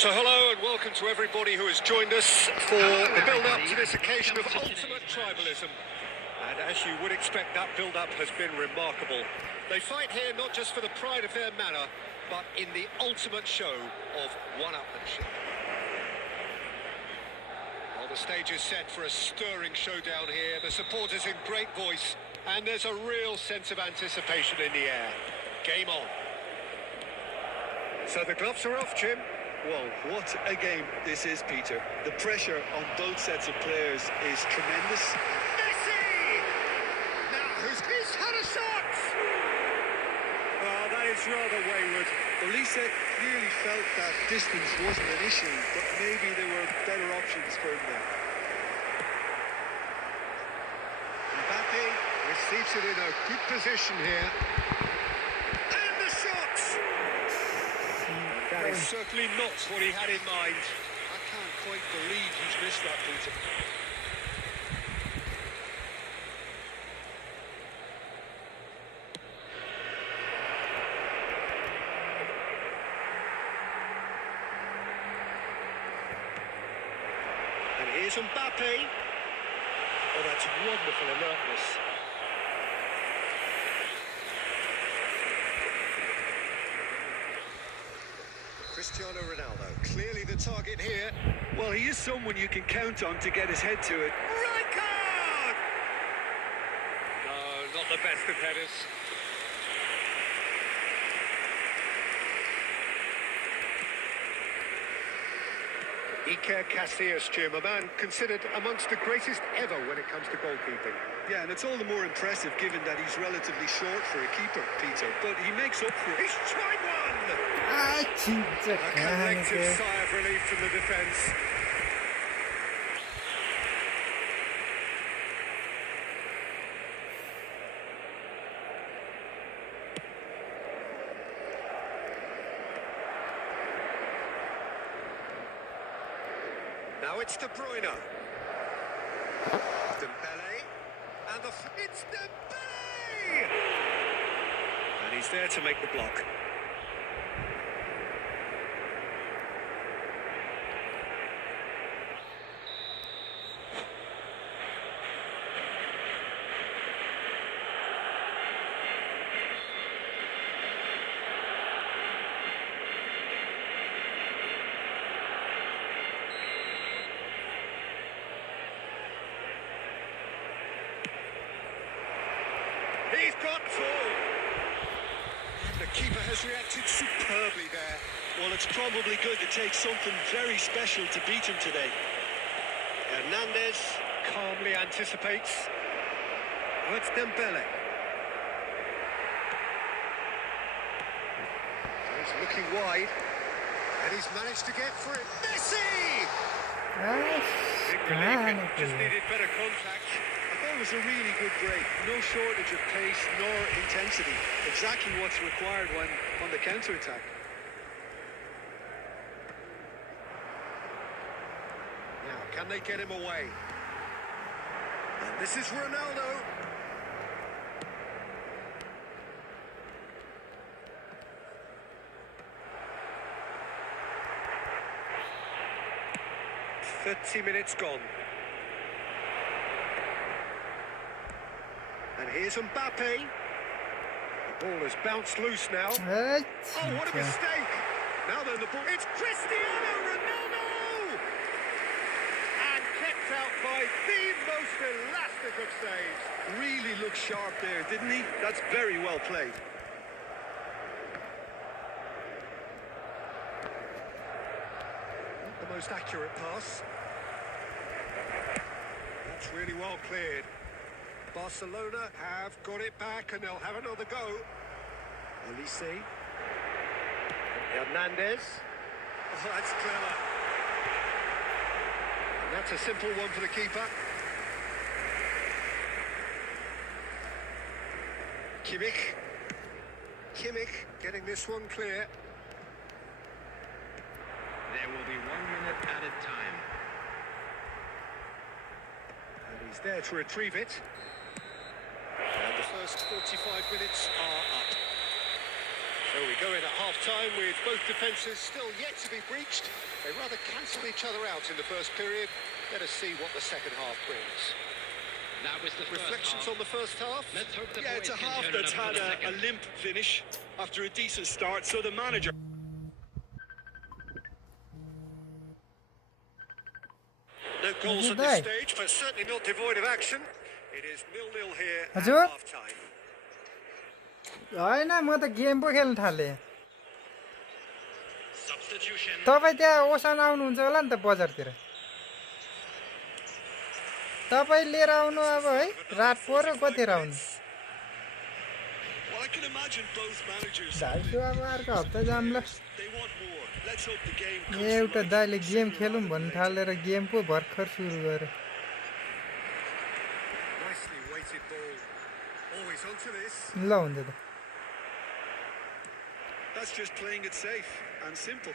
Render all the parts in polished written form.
So hello and welcome to everybody who has joined us for the build-up to this occasion of ultimate tribalism. And as you would expect, that build-up has been remarkable. They fight here not just for the pride of their manor, but in the ultimate show of one-upmanship. Well, the stage is set for a stirring showdown here. The supporters in great voice, and there's a real sense of anticipation in the air. Game on. So the gloves are off, Jim. Well, what a game this is, Peter. The pressure on both sets of players is tremendous. Messi! Now, he's had a shot! Oh, that is rather wayward. Olise clearly felt that distance wasn't an issue, but maybe there were better options for him there. Mbappe is seated in a good position here. And the shot! That is certainly not what he had in mind. I can't quite believe he's missed that, Peter. And here's Mbappe. Oh, that's wonderful alertness. Cristiano Ronaldo, clearly the target here. Well, he is someone you can count on to get his head to it. Right card! No, not the best of headers. Iker Casillas, Jim, a man considered amongst the greatest ever when it comes to goalkeeping. Yeah, and it's all the more impressive given that he's relatively short for a keeper, Peter. But he makes up for it. He's tried one! 아 진짜 A collective 강하게. sigh of relief from the defence. Now it's De Bruyne. Dembele. And it's Dembele! And he's there to make the block. He's got four. And the keeper has reacted superbly there. Well, it's probably good to take something very special to beat him today. Hernandez calmly anticipates. Oh, it's Dembele. He's looking wide. And he's managed to get through it. Messi! 아이 Big relief, it just needed better contact. I thought it was a really good break. No shortage of pace nor intensity. Exactly what's required when on the counter-attack. Now, can they get him away? And this is Ronaldo. "30 minutes gone. And here's Mbappe. The ball has bounced loose now. 아 Oh, what a 진짜. mistake! Now then, the ball. It's Cristiano Ronaldo! And kept out by the most elastic of saves. Really looked sharp there, didn't he? That's very well played. Not the most accurate pass. That's really well cleared. Barcelona have got it back and they'll have another go. Olise. Hernandez. Oh, that's clever. And that's a simple one for the keeper. Kimmich getting this one clear. There will be 1 minute added time. And he's there to retrieve it. And the first 45 minutes are up. So So we go in at half-time with both defences still yet to be breached. They rather cancelled each other out in the first period. Let us see what the second half brings. That was the Reflections on the first half? Let's hope the Yeah, it's a boys can half turn it that's up for had the a second. limp finish after a decent start, so the manager... No goals at this stage, but certainly not devoid of action. It is 0-0 here at Hazur? half-time. होइन म त game पो खेल्न थालेँ Substitution. तपाईँ त्यहाँ ओसान आउनुहुन्छ होला नि त बजारतिर तपाईँ लिएर आउनु अब है रात पर्यो कतिर आउनु Well, I can imagine both managers... दाइसो अब अर्को हप्ता जाम ल They want more. Let's hope the game comes एउटा to life दाइले गेम sooner खेलौँ rather भन्नु than थालेर गेम पो भर्खर सुरु गर्यो Nicely weighted ball. Always onto this. ल हुन्छ त That's just playing it safe and simple.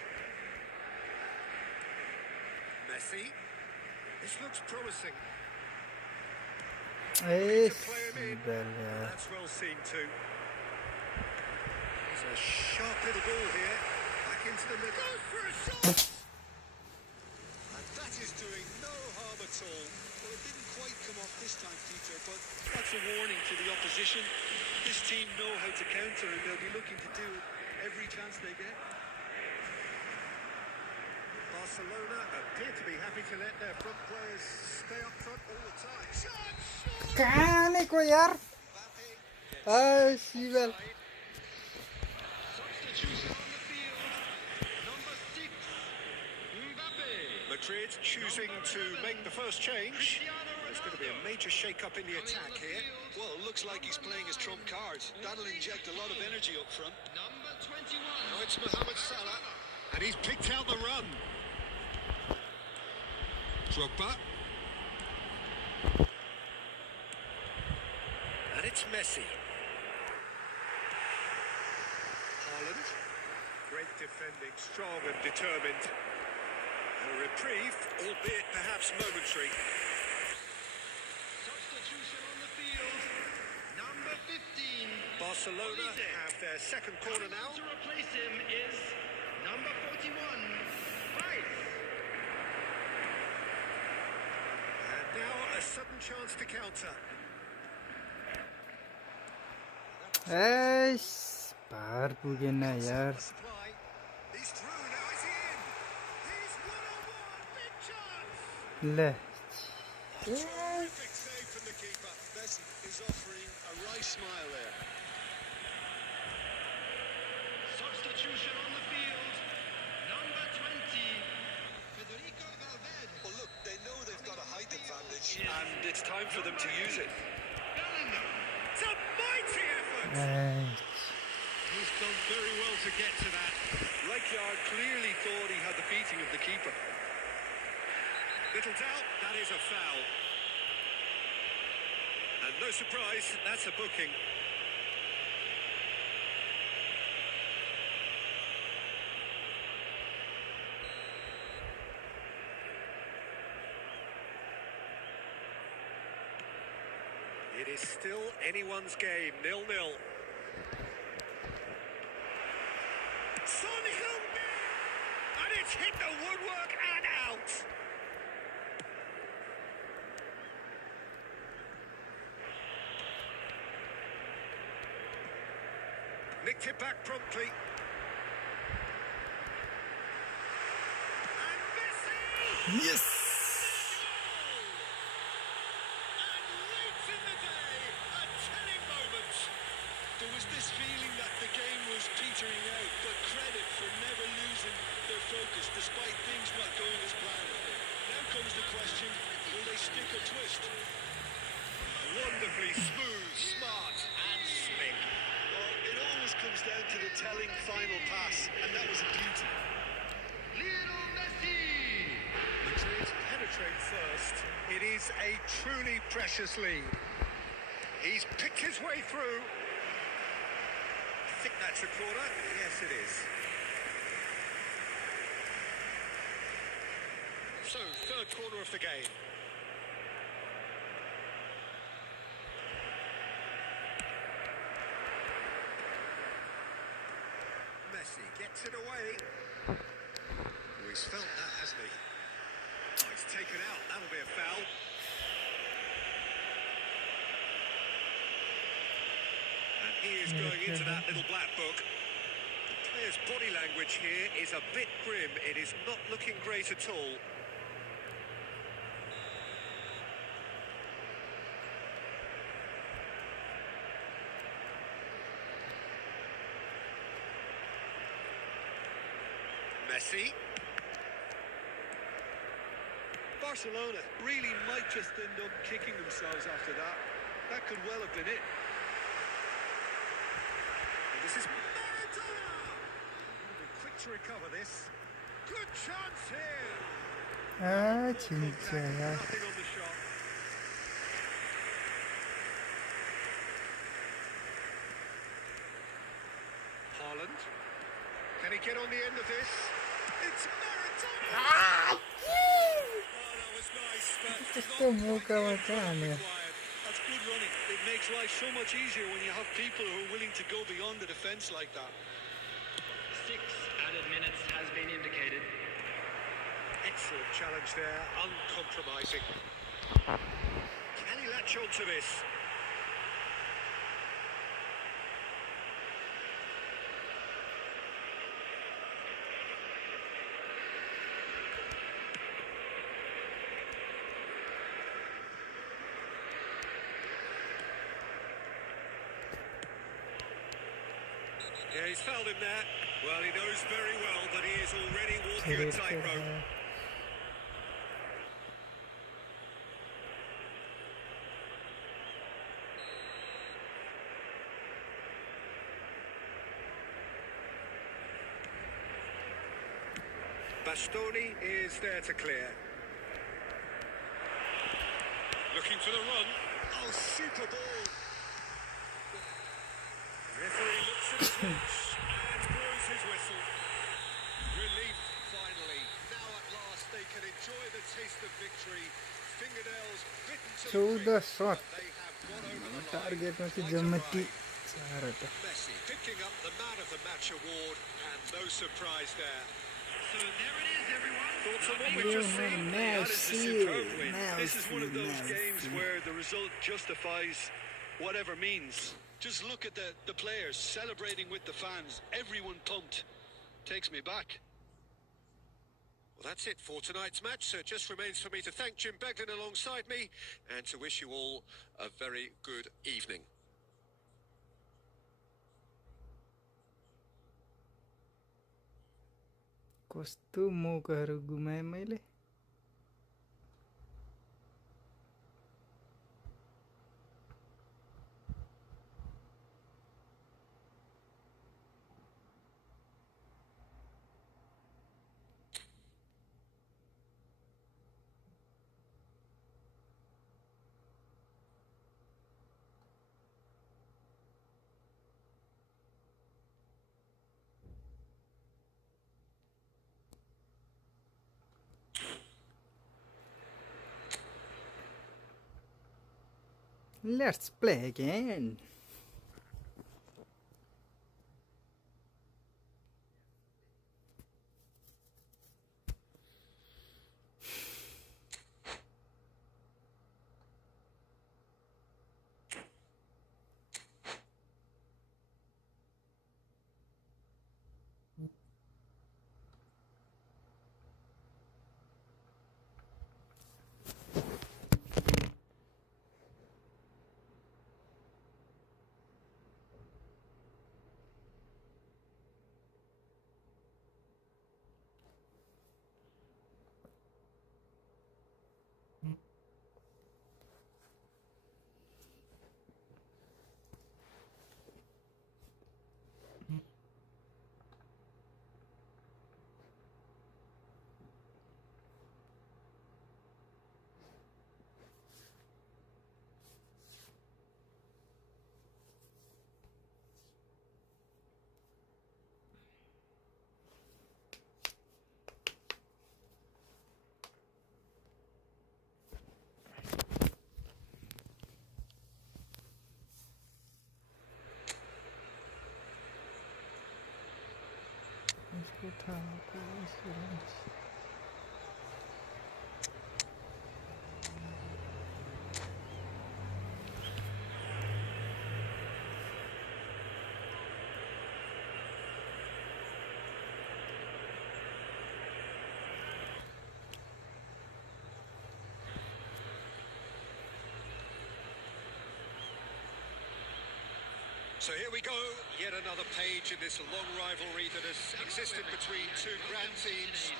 Messi. This looks promising. A Play him in. That's well seen too. He's a sharp little ball here. Back into the middle. Goes for a shot! And that is doing no harm at all. Well, it didn't quite come off this time, Peter, but that's a warning to the opposition. This team know how to counter, and they'll be looking to do it every chance they get. Barcelona appear to be happy to let their front players stay up front all the time. Shot! कहाँनेको यार ए Sibal Substitution on the field. Number 6. Mbappe. Madrid choosing to make the first change. There's going to be a major shake-up in the attack here. Well, it looks like he's playing his trump cards. That'll inject a lot of energy up front. Number 21. Now it's Mohamed Salah, and he's picked out the run. Drogba. And it's Messi. Haaland. Great defending, strong and determined. And a reprieve, albeit perhaps momentary. Substitution on the field. Number 15. Barcelona have their second corner now. To replace him is number 41. Price. And now a sudden chance to counter. ए भार पुगेन यार Supply. He's through, now is he in? He's one-on-one, big chance! ल Terrific save from the keeper. Messi is offering a wry smile there. Substitution on the field. Number 20. Federico Valverde. Well, look, they know they've got a height advantage, and it's time for them to use it. Bellingham. It's a mighty effort! He's done very well to get to that. Rijkaard clearly thought he had the beating of the keeper. Little doubt, that is a foul. And no surprise, that's a booking. It is still anyone's game, 0-0. Son Heung-min! And it's hit the woodwork and out! Nicked it back promptly. And Messi! Yes And late in the day, a telling moment. There was this feeling that the game was petering out, but credit for never losing their focus despite things not going as planned. Now comes the question, will they stick or twist? Wonderfully smooth, smart, and slick. Well, it always comes down to the telling final pass, and that was a beauty. Lionel Messi. Madrid penetrate first. It is a truly precious lead. He's picked his way through. I think that's a corner. Yes, it is. So, third corner of the game. Messi gets it away. Oh, he's felt that, hasn't he? Oh, he's taken out. That'll be a foul. And he is going into that little black book. The player's body language here is a bit grim. It is not looking great at all. Messi. Barcelona really might just end up kicking themselves after that. That could well have been it. And this is Bantawa. Will be quick to recover this. Good chance here. 진짜 야. Nothing on the shot. Haaland. Can he get on the end of this? It's Maradona! Oh, that was nice, but Sto muka matane. That's good running. It makes life so much easier when you have people who are willing to go beyond the defence like that. 6 added minutes has been indicated. excellent challenge there, uncompromising. Can he latch on to this? Yeah, he's fouled him there. Well, he knows very well that he is already walking a tightrope. Bastoni is there to clear. Looking for the run. Oh, super ball. Referee looks at his watch and blows his whistle. Relief, finally. Now at last they can enjoy the taste of victory. Fingernails bitten to the 14 quick, shot. but they have got over the line. Target मा चाहिँ Quite जम्मा a ride. 4 Messi picking up the man of the match award, and no surprise there. So there it is, everyone. Thoughts on what we've just seen? That is a superb win. This is one of those Messi. games where the result justifies whatever means. Just look at the players celebrating with the fans. Everyone pumped. Takes me back. Well, that's it for tonight's match, so it just remains for me to thank Jim Beglin alongside me and to wish you all a very good evening. कस्तो मौकाहरू गुमाएँ मैले Let's play again. So here we go, yet another page in this long rivalry that has existed between two grand teams.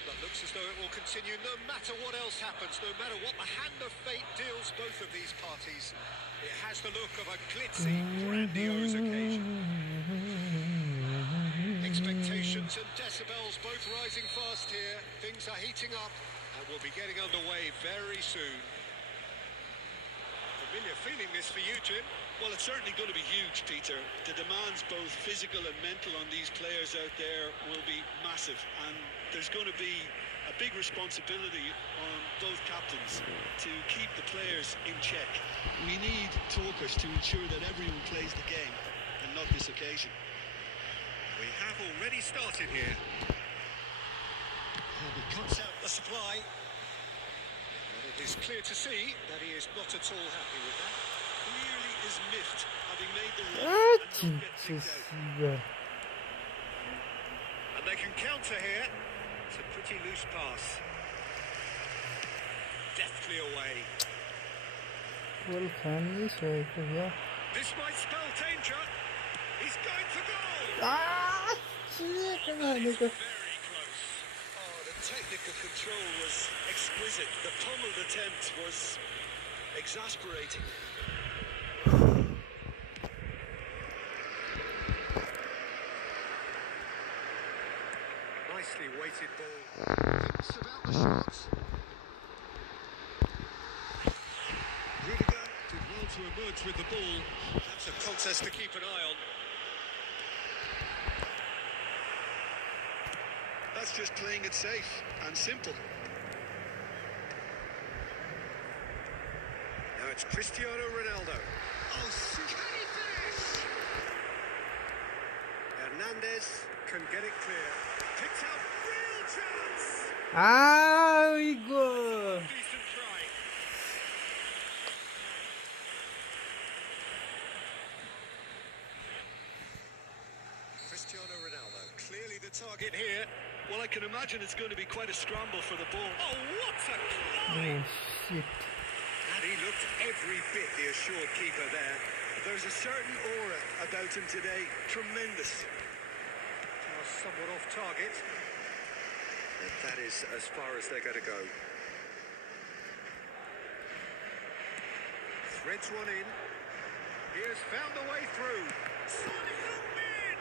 One that looks as though it will continue no matter what else happens, no matter what the hand of fate deals both of these parties. It has the look of a glitzy, grandiose occasion. Expectations and decibels both rising fast here. Things are heating up and we'll be getting underway very soon. Familiar feeling this for you, Jim? Well, it's certainly going to be huge, Peter. The demands, both physical and mental, on these players out there will be massive, and there's going to be a big responsibility on both captains to keep the players in check. We need talkers to ensure that everyone plays the game, and not this occasion. We have already started here. And it cuts out the supply. And it is clear to see that he is not at all happy with that. Clearly is miffed, having made the run Ah, and not get picked out. Jesus. And they can counter here. It's a pretty loose pass. Deftly away. This might spell danger. He's going for goal. Ah, shit. Very close. Oh, the technical control was exquisite. The pummeled attempt was exasperating. Nicely weighted ball. Thinks about the shot. Rudiger did well to emerge with the ball. That's a contest to keep an eye on. That's just playing it safe and simple. Now it's Cristiano Ronaldo. Oh, can he finish? Hernandez can get it clear. Picks out real chance. Ah, we go. Decent try. Cristiano Ronaldo, clearly the target here. Well, I can imagine it's going to be quite a scramble for the ball. Oh, what a Oh, climb! shit. And he looked every bit the assured keeper there. There's a certain aura about him today. Tremendous. Now somewhat off target. And that is as far as they're going to go. Threads one in. He has found a way through. Son Heung-min!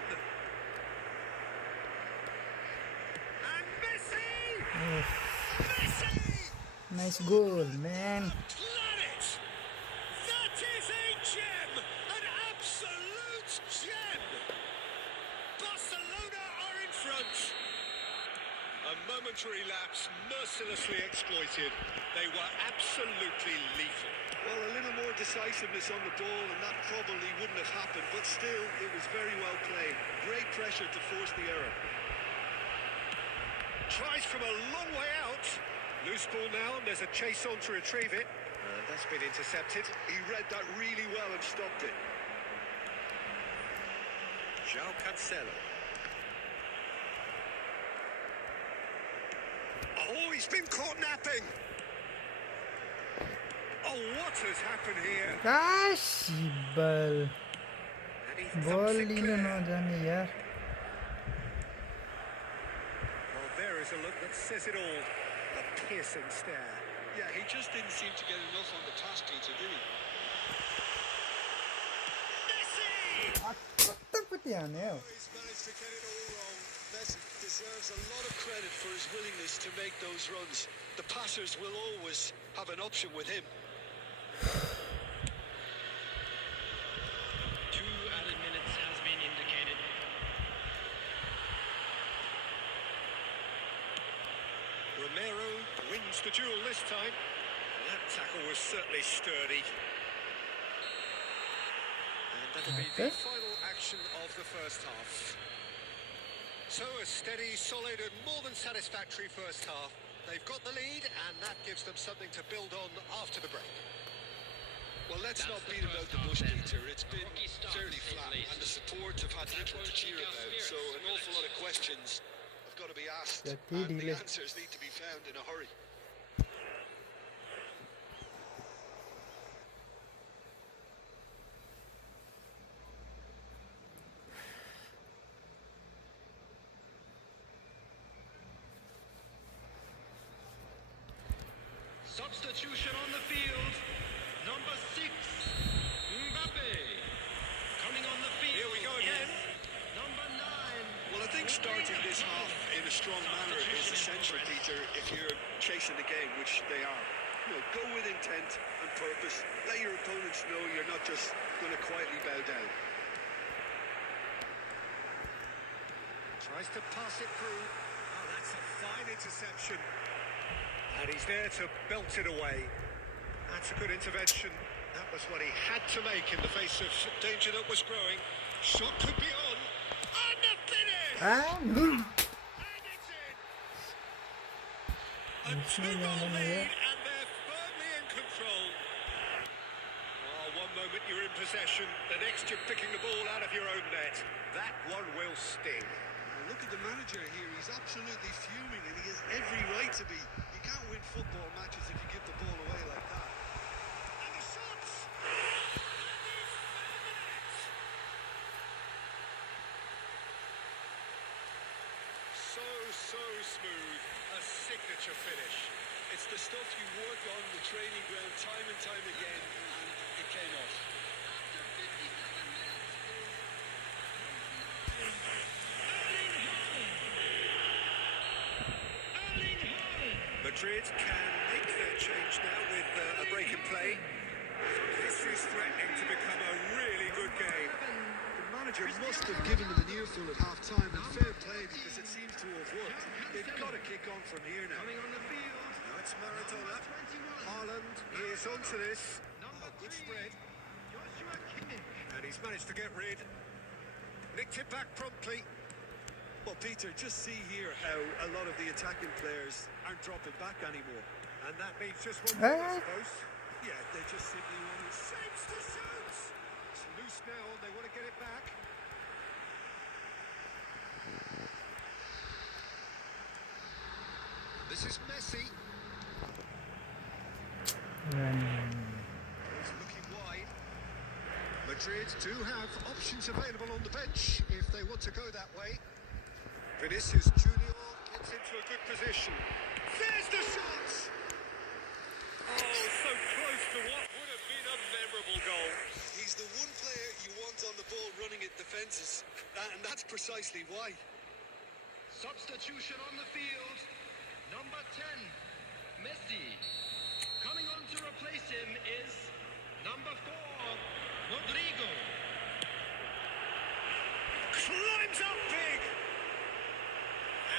And Messi! Oh, Messi! nice goal, man. Planet! That is a gem! An absolute gem! Barcelona are in front. A momentary lapse mercilessly exploited. They were absolutely lethal. Well, a little more decisiveness on the ball, and that probably wouldn't have happened, but still, it was very well played. Great pressure to force the error. Tries from a long way out. Loose ball now, and there's a chase on to retrieve it. And that's been intercepted. He read that really well and stopped it. João Cancelo. Oh, he's been caught napping. Oh, what has happened here? Gosh, ball. And he Ball thumps it लिनु clear. नजाने यार. Well, there is a look that says it all. A piercing stare. Yeah, he just didn't seem to get enough on the pass, Peter, did he? Messi! कतापट्टि हाने हो? He's managed to get it all wrong. Messi deserves a lot of credit for his willingness to make those runs. The passers will always have an option with him. 2 added minutes has been indicated. Romero wins the duel this time. That tackle was certainly sturdy. And that'll be the Okay. final action of the first half. So a steady, solid and more than satisfactory first half. They've got the lead and that gives them something to build on after the break. Well, let's That's not the beat about first the half bush, then. Peter. It's A been rocky start, fairly to say the flat, least. and the support have had That little to won't cheer shake our about. spirits, So an will awful it? lot of questions have got to be asked, Jati and the delay. answers need to be found in a hurry. Substitution on the field. Number 6, Mbappe. Coming on the field. Here we go again. is number 9. Well, I think starting this half in a strong manner is essential, Peter, if you're chasing the game, which they are. You know, go with intent and purpose. Let your opponents know you're not just going to quietly bow down. Tries to pass it through. Oh, that's a fine interception. And he's there to belt it away. That's a good intervention. That was what he had to make in the face of danger that was growing. Shot could be on. And the finish! Ah, And it's in! A two-goal lead and they're firmly in control. Oh, one moment you're in possession, the next you're picking the ball out of your own net. That one will sting. Well, look at the manager here. He's absolutely fuming, and he has every right to be. You can't win football matches if you give the ball away like that. And the shots! So smooth. A signature finish. It's the stuff you work on the training ground time and time again, and it came off. Madrid can make their change now with a break in play. This is threatening to become a really good game. The manager must have given them an earful at half-time, and fair play because it seems to have worked. They've got to kick on from here now. Coming on the field. Now it's Maradona. Haaland is onto this. Oh, good spread. Joshua Kimmich. And he's managed to get rid. Nicked it back promptly. Well, Peter, just see here how a lot of the attacking players aren't dropping back anymore. And that means just one goal, I Ah. suppose. Yeah, they just simply want to... Saves the shoots. It's loose now. They want to get it back. This is Messi. He's looking wide. Madrid do have options available on the bench if they want to go that way. Vinicius Junior gets into a good position. There's the shot! Oh, so close to what would have been a memorable goal. He's the one player you want on the ball running at defences, and that's precisely why. Substitution on the field. Number 10, Messi. Coming on to replace him is number 4, Rodrigo. Climbs up big!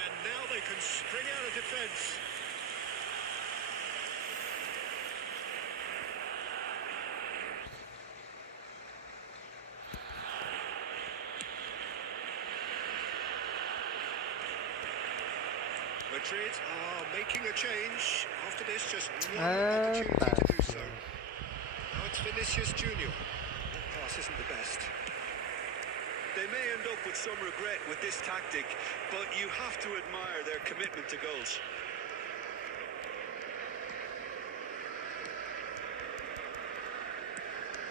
And now they can spring out of defence. Madrid are making a change. After this, just one opportunity to do so. Now it's Vinicius Junior. That pass isn't the best. They may end up with some regret with this tactic, but you have to admire their commitment to goals.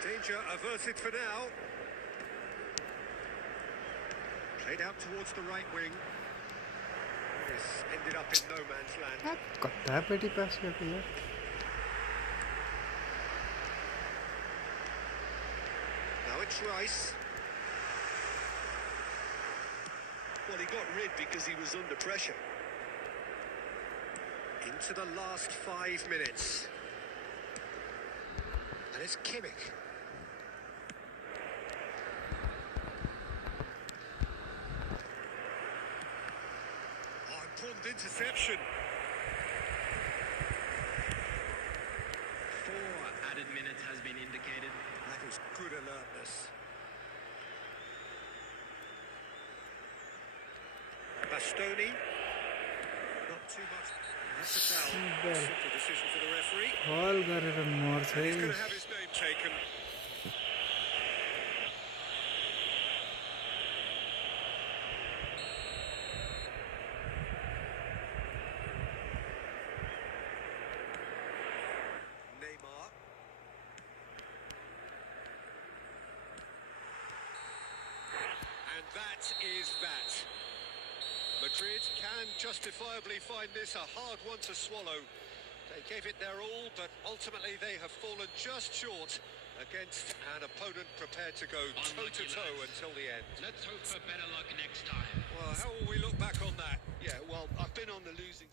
Danger averted for now. Played out towards the right wing. This ended up in no man's land. कता पेटी पास करती है. Now it's Rice. Well, he got rid because he was under pressure. Into the last 5 minutes. And it's Kimmich. Oh, important interception. 4 added minutes has been indicated. That was good alertness. Bastoni. Not too much. That's a foul. Super. Simple decision for the referee. हल गरेर मर्छ And he's है going to have his name taken. Neymar. And that is that. Madrid can justifiably find this a hard one to swallow. They gave it their all, but ultimately they have fallen just short against an opponent prepared to go toe-to-toe until the end. Let's hope for better luck next time. Well, how will we look back on that? Yeah, well, I've been on the losing.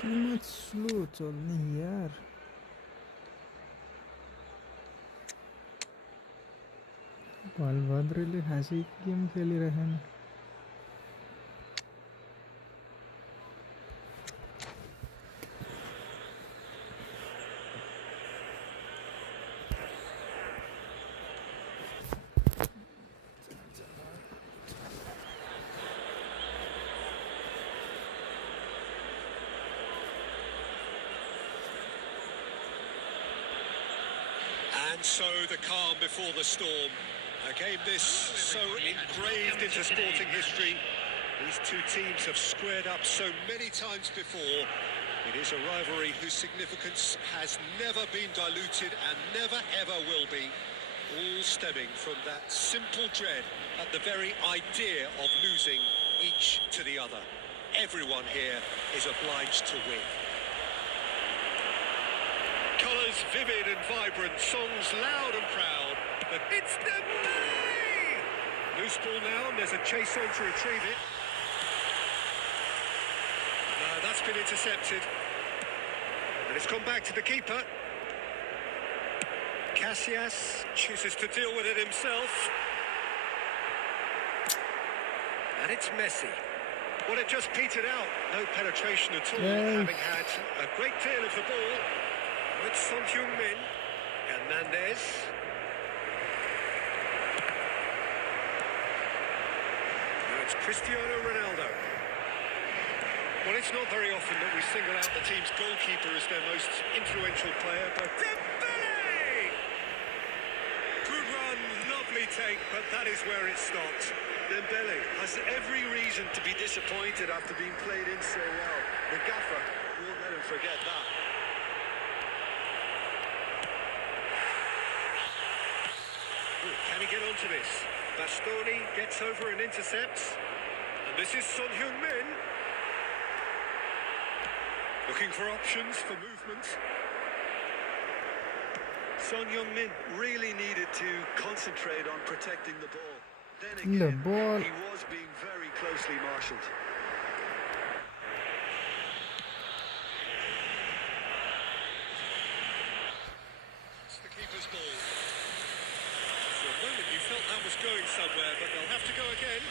Too much slow चल्ने यार बलभद्रले खासै game खेलिरहेन And so the calm before the storm. A game this so engraved into sporting history. These two teams have squared up so many times before. It is a rivalry whose significance has never been diluted and never ever will be. All stemming from that simple dread at the very idea of losing each to the other. Everyone here is obliged to win. Colours vivid and vibrant, songs loud and proud, but it's Dembele! Loose ball now, and there's a chase on to retrieve it. No, that's been intercepted. And it's gone back to the keeper. Casillas chooses to deal with it himself. And it's Messi. Well, it just petered out. No penetration at all, having had a great deal of the ball. With Son Heung-min, Hernandez. Now it's Cristiano Ronaldo. Well, it's not very often that we single out the team's goalkeeper as their most influential player, but Dembele! Good run, lovely take, but that is where it stopped. Dembele has every reason to be disappointed after being played in so well. The gaffer won't let him forget that. Can he get onto this? Bastoni gets over and intercepts. And this is Son Heung-min. Looking for options for movement. Son Heung-min really needed to concentrate on protecting the ball. Then The again, ball. he was being very closely marshalled. It's the keeper's ball. For a moment you felt that was going somewhere, but they'll have to go again.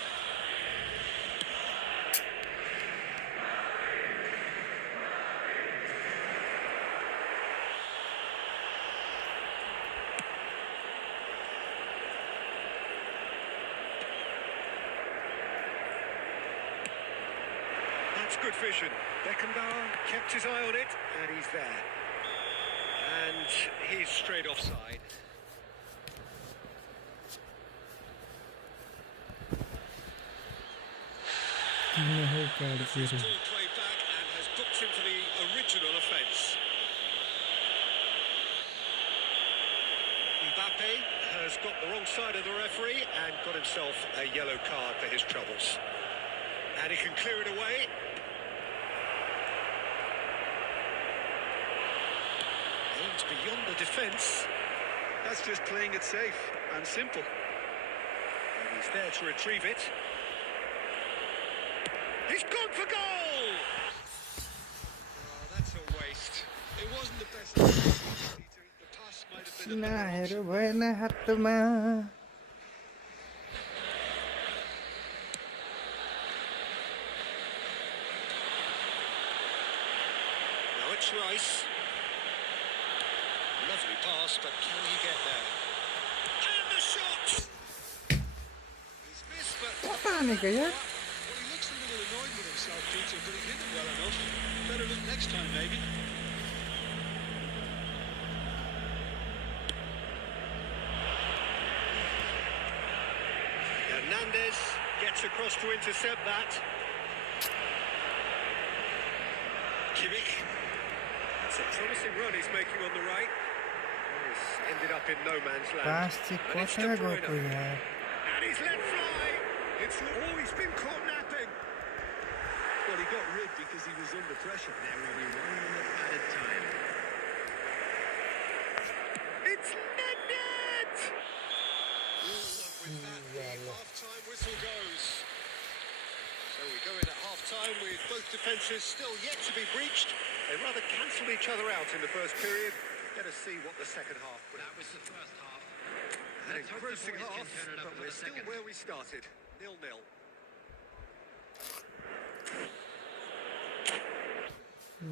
That's good vision. Beckenbauer kept his eye on it, and he's there. And he's straight offside. Ball played back and has booked him for the original offence. Mbappe. Mbappe has got the wrong side of the referee and got himself a yellow card for his troubles. And he can clear it away. Aims beyond the defence. That's just playing it safe and simple. And he's there to retrieve it. He's gone for goal! Oh, that's a waste. It wasn't the best. The pass might have been a better चिनाहरू option. भएन हातमा Now it's Rice. Lovely pass, but can he get there? And the shot! He's missed, but... पता नहीं क्या यार Well, he looks a little annoyed with himself, Peter, but he hit it well enough. Better look next time, maybe. Hernandez gets across to intercept that. Kimmich. It's a promising run he's making on the right. He's ended up in no man's land. पास चाहिँ And it's कता De Bruyne. गएको यार And he's let fly. It's always been caught napping. Well, he got rid because he was under pressure. There will be 1 minute added time. It's netted! With that, the half-time whistle goes. So we go in at half-time with both defences still yet to be breached. They rather cancelled each other out in the first period. Let us see what the second half brings. That was the first half. An Let's hope the engrossing boys can half, turn it up but for we're the still second. where we started. 0-0.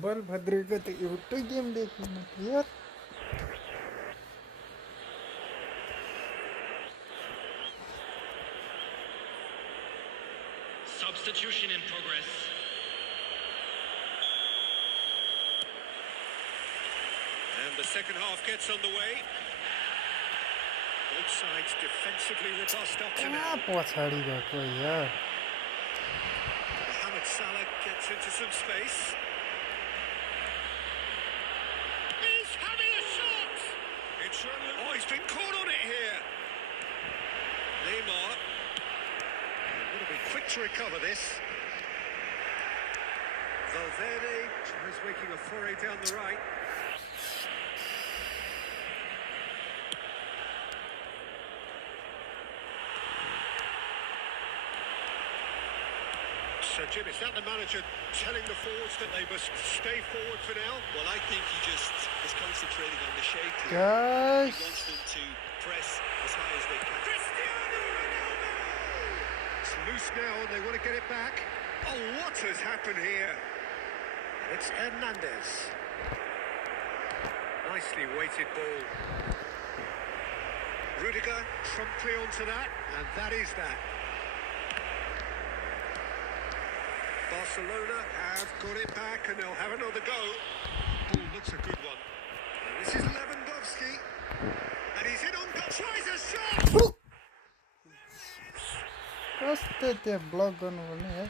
बल भद्रेको त एउटै game देखिन यार Substitution in progress. And the second half gets underway. Both sides defensively robust up to कहाँ now. पछाडि गएको यार Mohamed Salah gets into some space. He's having a shot! It's oh, he's been caught on it here. Neymar. Going to be quick to recover this. Valverde tries making a foray down the right. So, Jim, is that the manager telling the forwards that they must stay forward for now? Well, I think he just is concentrating on the shape here. Guys He wants them to press as high as they can. Cristiano Ronaldo! It's loose now and they want to get it back. Oh, what has happened here? It's Hernandez. Nicely weighted ball. Rudiger promptly onto that, and that is that. Barcelona have got it back and they'll have another go. Oh, looks a good one. And this is Lewandowski. And he's in on goal. Tries a shot! कस्तो त्यहाँ block गर्नुपर्ने है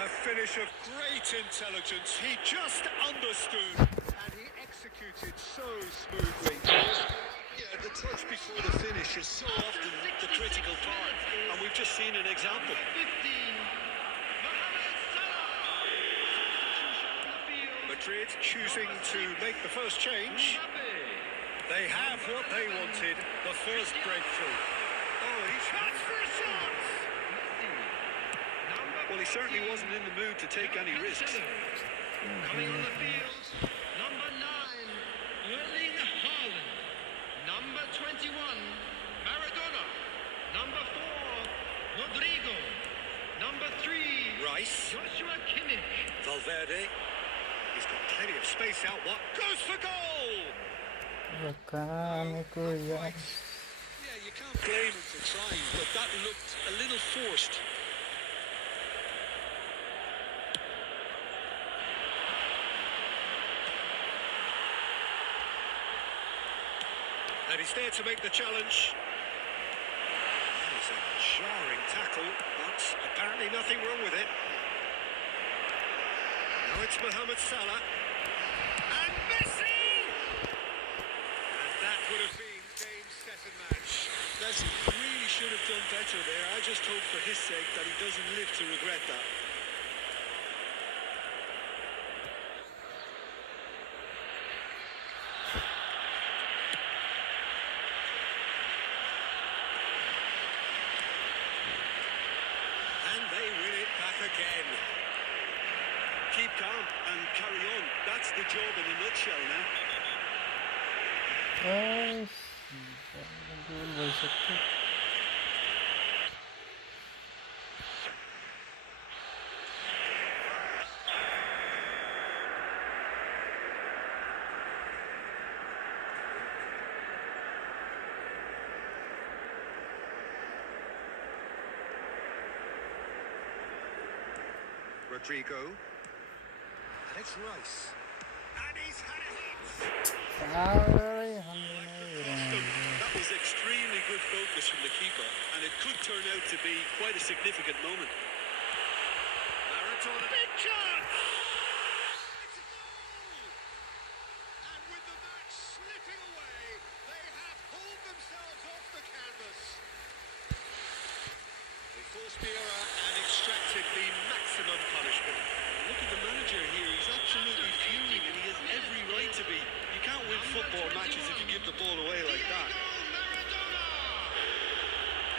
A finish of great intelligence. He just understood. And he executed so smoothly. Yeah, the touch before the finish is so often the critical part, and we've just seen an example. 15. Mohamed Salah. Substitution on the field. Madrid choosing to make the first change. Mbappe. They have what they wanted, the first breakthrough. Oh, he cuts for a shot! Well, he certainly wasn't in the mood to take any risks. Coming on the field, number 9, Erling Haaland. Number 21, Maradona. Number 4, Rodrigo. Number 3, Rice, Joshua Kimmich. Valverde. He's got plenty of space out. What goes for goal? कामेको यार Yeah, you can't blame him for trying, but that looked a little forced. And he's there to make the challenge. That is a jarring tackle, but apparently nothing wrong with it. Now it's Mohamed Salah. And Messi! And that better there. I just hope for his sake that he doesn't live to regret that. And they win it back again. Keep calm and carry on. That's the job in a nutshell now. गोल भइसक्यो Rodrigo. And it's Rice. And he's had a hit. That was extremely good focus from the keeper, and it could turn out to be quite a significant moment. Maradona. Big chance! It's a goal! And with the match slipping away, they have pulled themselves off the canvas. They forced the error and extracted the maximum punishment. Look at the manager here. He's absolutely fuming, and he has every right to be. You can't win football matches if you give the ball away like that.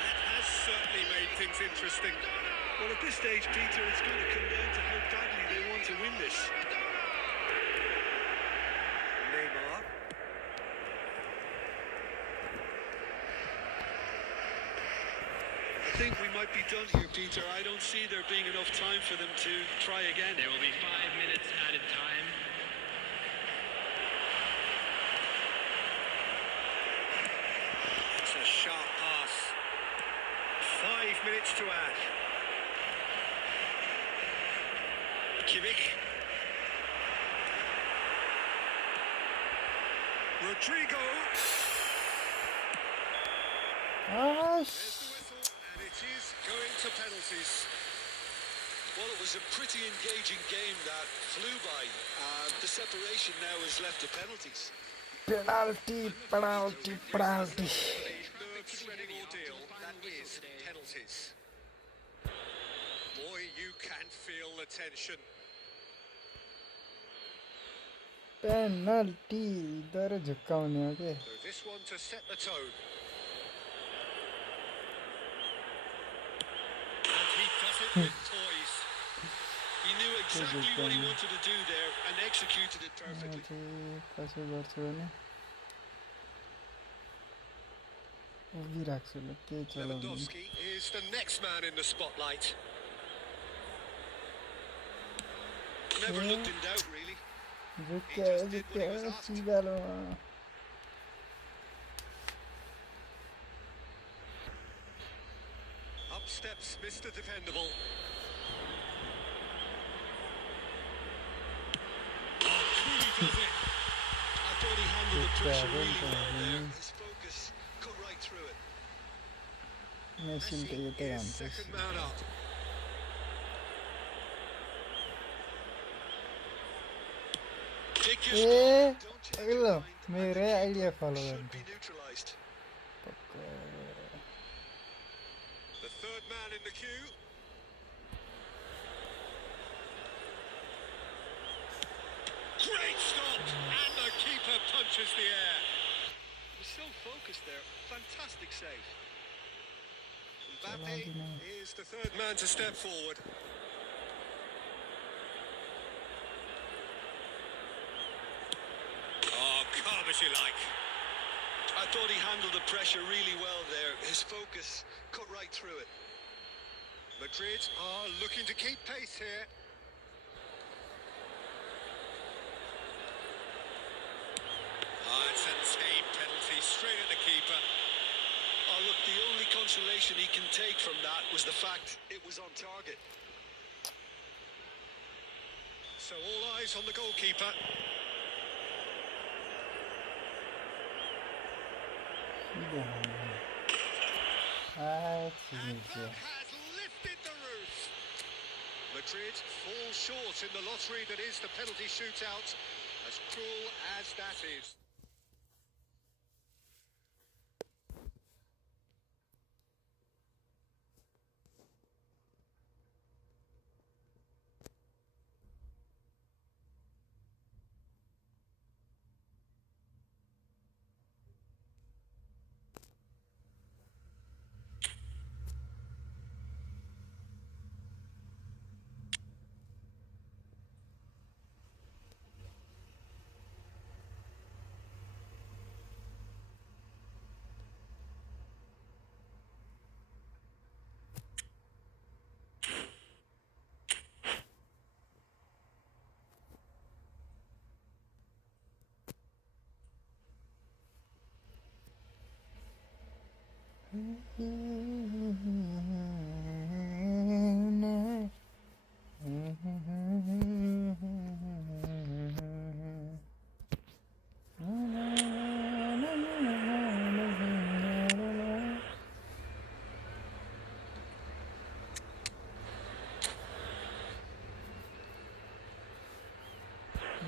That has certainly made things interesting. Well, at this stage, Peter, it's going to come down to how badly they want to win this. Neymar. I think we might be done here, Peter. I don't see there being enough time for them to try again. There will be 5 minutes added time. It's a sharp pass. 5 minutes to add. Kimmich. Rodrigo. There's the whistle, and it is going to penalties. Well, it was a pretty engaging game that flew by. The separation now is left to penalties. penalty penalty penalty Nerve-shredding ordeal, that is penalties. Boy, you can feel the tension. penalty इधर झुकाउने हो के So this one to set the tone. And he does it with poise. He knew exactly what he wanted to do there and executed it perfectly. कसो गर्छु भने उभिराख्छु ल के चलाउनु Lewandowski is the next man in the spotlight. Never looked in doubt, really. झुक्क्या सिधालो Up steps Mr. Dependable. Oh, truly does it. I thought he handled the pressure really well there. His focus cut right through it. Machine त यतै Is हान्छ second man up. Take your A spot. Don't change your ल mind. मेरै idea flow Should गर्नु be neutralized. The third man in the queue. Great stop! And the keeper punches the air. He was so focused there. Fantastic save. Mbappe is the third man to step forward. Oh, calm as you like. I thought he handled the pressure really well there. His focus cut right through it. Madrid are looking to keep pace here. It's a tame penalty straight at the keeper. Oh, look, the only consolation he can take from that was the fact it was on target. So all eyes on the goalkeeper. And that has lifted the roof. Madrid fall short in the lottery that is the penalty shootout, as cruel as that is.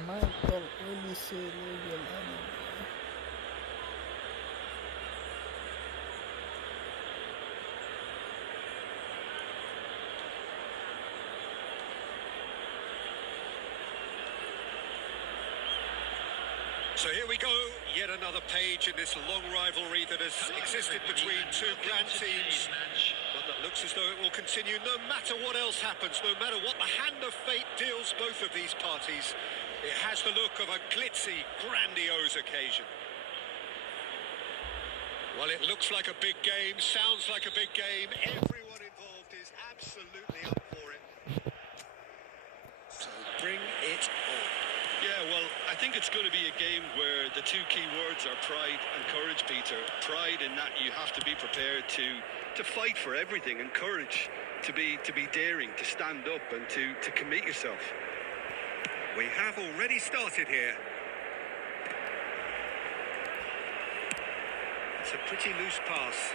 Michael Olise legal enemy. So here we go, yet another page in this long rivalry that has existed between two grand teams. One that looks as though it will continue no matter what else happens, no matter what the hand of fate deals both of these parties. It has the look of a glitzy, grandiose occasion. Well, it looks like a big game, sounds like a big game. Everyone involved is absolutely up for it. So bring it on. Yeah, well, I think it's going to be a game where the two key words are pride and courage, Peter. Pride in that you have to be prepared to fight for everything, and courage to be daring, to stand up and to commit yourself. We have already started here. It's a pretty loose pass.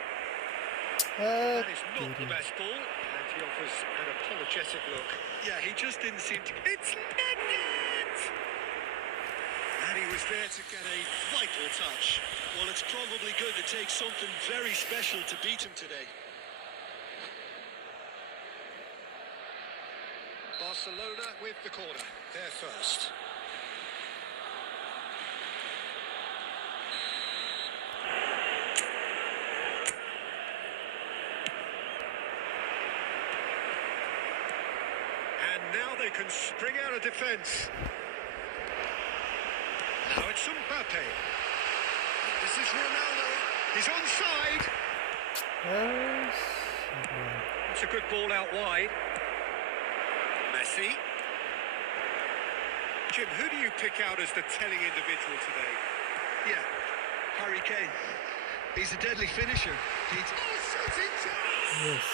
That is not the best ball, and he offers an apologetic look. Yeah, he just didn't seem to... It's netted! And he was there to get a vital touch. Well, it's probably going to take something very special to beat him today. Barcelona with the corner. They're first. And now they can spring out of defence. Now it's Mbappe. This is Ronaldo. He's onside. Yes. It's a good ball out wide. Messi. Jim, who do you pick out as the telling individual today? Yeah, Harry Kane. He's a deadly finisher. He's... Oh, shooting chance! Yes.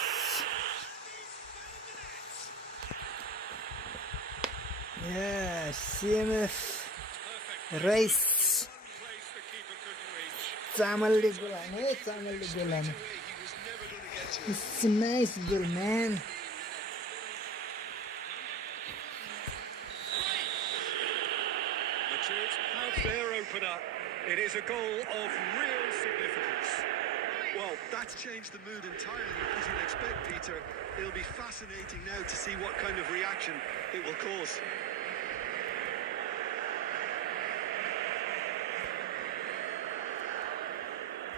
Yes, CMF Rice. Place the keeper couldn't reach. चामलले गोल हाने, चामलले गोल हाने. It's a nice goal, man. Madrid have their opener. It is a goal of real significance. Well, that's changed the mood entirely, as you'd expect, Peter. It'll be fascinating now to see what kind of reaction it will cause.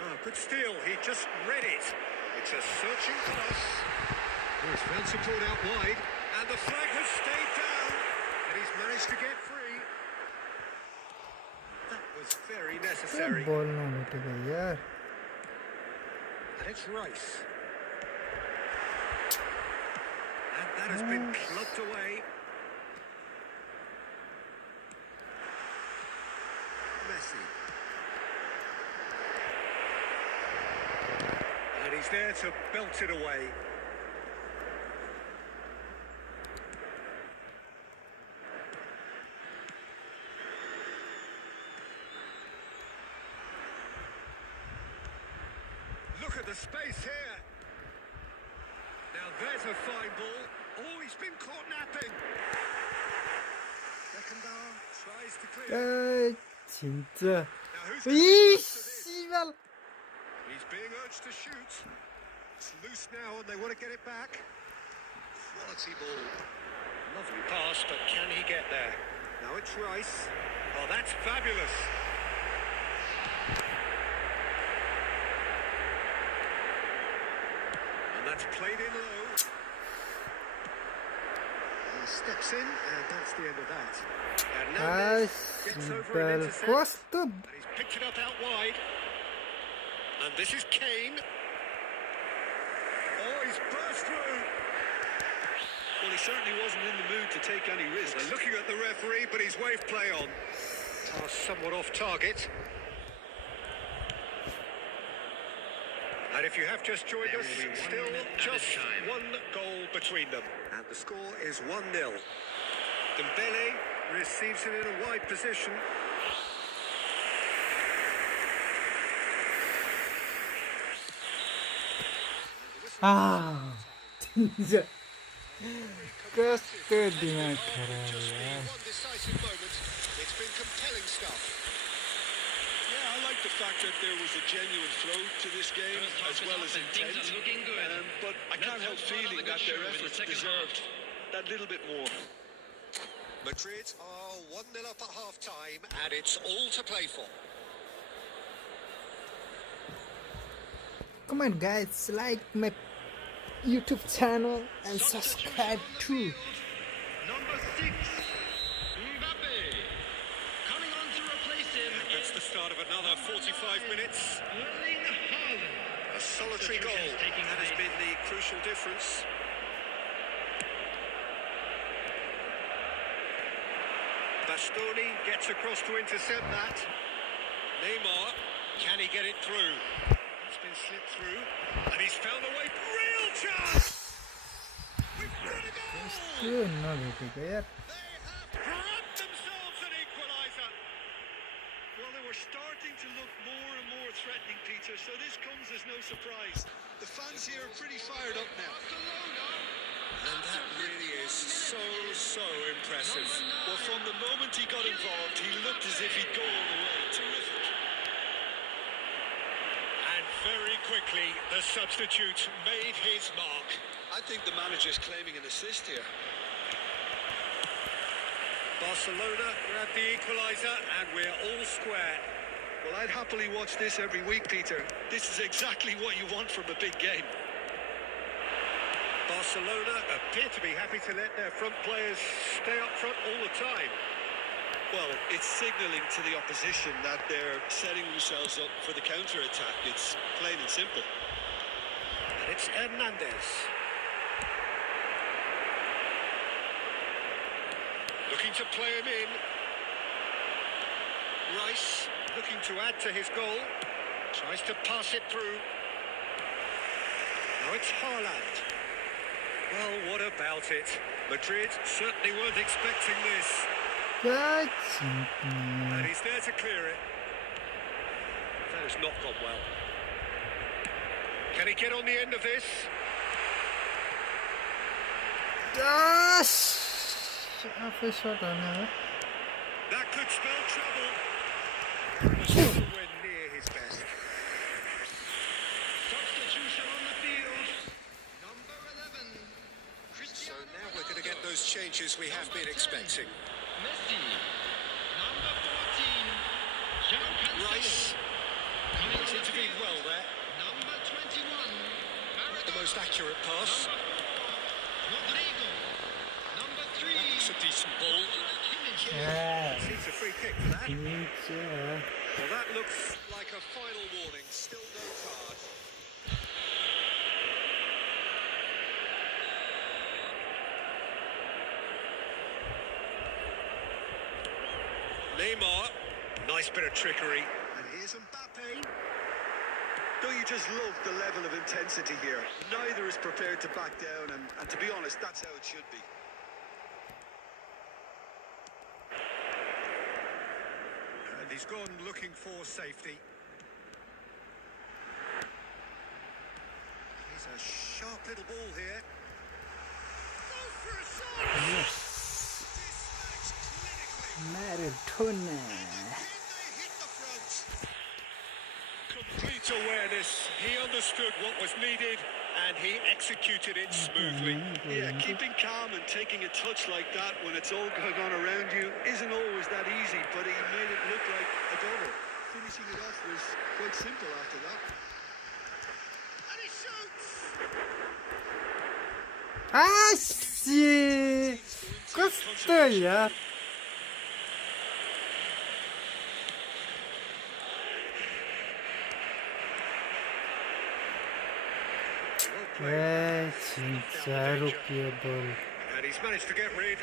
Oh, good steal. He just read it. It's a searching cross. Oh, he's found support out wide. And the flag has stayed down. And he's managed to get free. That was very necessary. Ball नहुँटेको यार. And it's Rice. And that has been clubbed away. Messi. And he's there to belt it away. Look at the space here. Now there's a fine ball. Oh, he's been caught napping. Beckenbauer tries to clear. 진짜. Now who's going to 이 씨발. He's being urged to shoot. It's loose now and they want to get it back. Quality ball. Lovely pass, but can he get there? Now it's Rice. Oh, that's fabulous. And that's played in low. He steps in, and that's the end of that. And now gets over an intercept. कस्तो And he's picked it up out wide. And this is Kane. Oh, he's burst through. Well, he certainly wasn't in the mood to take any risks. They're looking at the referee, but he's waved play on. Pass somewhat off target. And if you have just joined There us, will be 1 still minute added just time. one goal between them. And the score is 1-0. Dembele receives it in a wide position. 진짜 끝 दिमाग खराब Just the यार. one decisive moment. It's been compelling stuff. Yeah, I like the fact that there was a genuine flow to this game First half as is well up as and things intent. are looking good. But I can't help Let's hope for feeling another that good their show in the efforts second deserved that little bit more. Madrid are 1-0 up at half-time, and it's all to play for. Come on guys, like my YouTube channel and subscribe too. Number 6, Mbappe. Coming on to replace him. That's the start of another 45 minutes. Erling Haaland. A solitary goal. Substitutions taking That has place. been the crucial difference. Bastoni gets across to intercept that. Neymar, can he get it through? It's been slipped through, and he's found a way. Real chance! We've got a goal! क्यों ना भेटेगा यार. They have grabbed themselves an equaliser. Well, they were starting to look more and more threatening, Peter, so this comes as no surprise. The fans here are pretty fired up now. And that really is so impressive. Well, from the moment he got involved, he looked as if he'd go all the way. Terrific. And very quickly, the substitute made his mark. I think the manager's claiming an assist here. Barcelona grab the equaliser, and we're all square. Well, I'd happily watch this every week, Peter. This is exactly what you want from a big game. Barcelona appear to be happy to let their front players stay up front all the time. Well, it's signalling to the opposition that they're setting themselves up for the counter-attack. It's plain and simple. And it's Hernandez. Looking to play him in. Rice looking to add to his goal. Tries to pass it through. Now it's Haaland. Well, what about it? Madrid certainly weren't expecting this. क्या And he's there to clear it. That has not gone well. Can he get on the end of this? आफै shut आना है. That could spell trouble. Was nowhere near his best. Substitution on the field. Number 11, So Cristiano now we're going to get those changes we have been expecting. Messi. Number 14, João Cancelo. Rice, Coming he's on the intervened field. well there. Number 21, Not the Maradona. most accurate pass. Number 4, Rodrigo. Number 3, That's a decent ball. Yeah. Needs a free kick for that. नीचे. Well, that looks like a final warning. Still no card. Neymar, nice bit of trickery. And here's Mbappe. Don't you just love the level of intensity here? Neither is prepared to back down, and to be honest, that's how it should be. And he's gone looking for safety. He's a sharp little ball here. Go for a shot! Yes. Maradona. They hit the front. Complete awareness. He understood what was needed and he executed it smoothly. Yeah, keeping calm and taking a touch like that when it's all going on around you isn't always that easy, but he made it look like a double. Finishing it off was quite simple after that. And he shoots! 아씨. 그것도 야. 에 진짜 루키의 볼. And he's managed to get rid.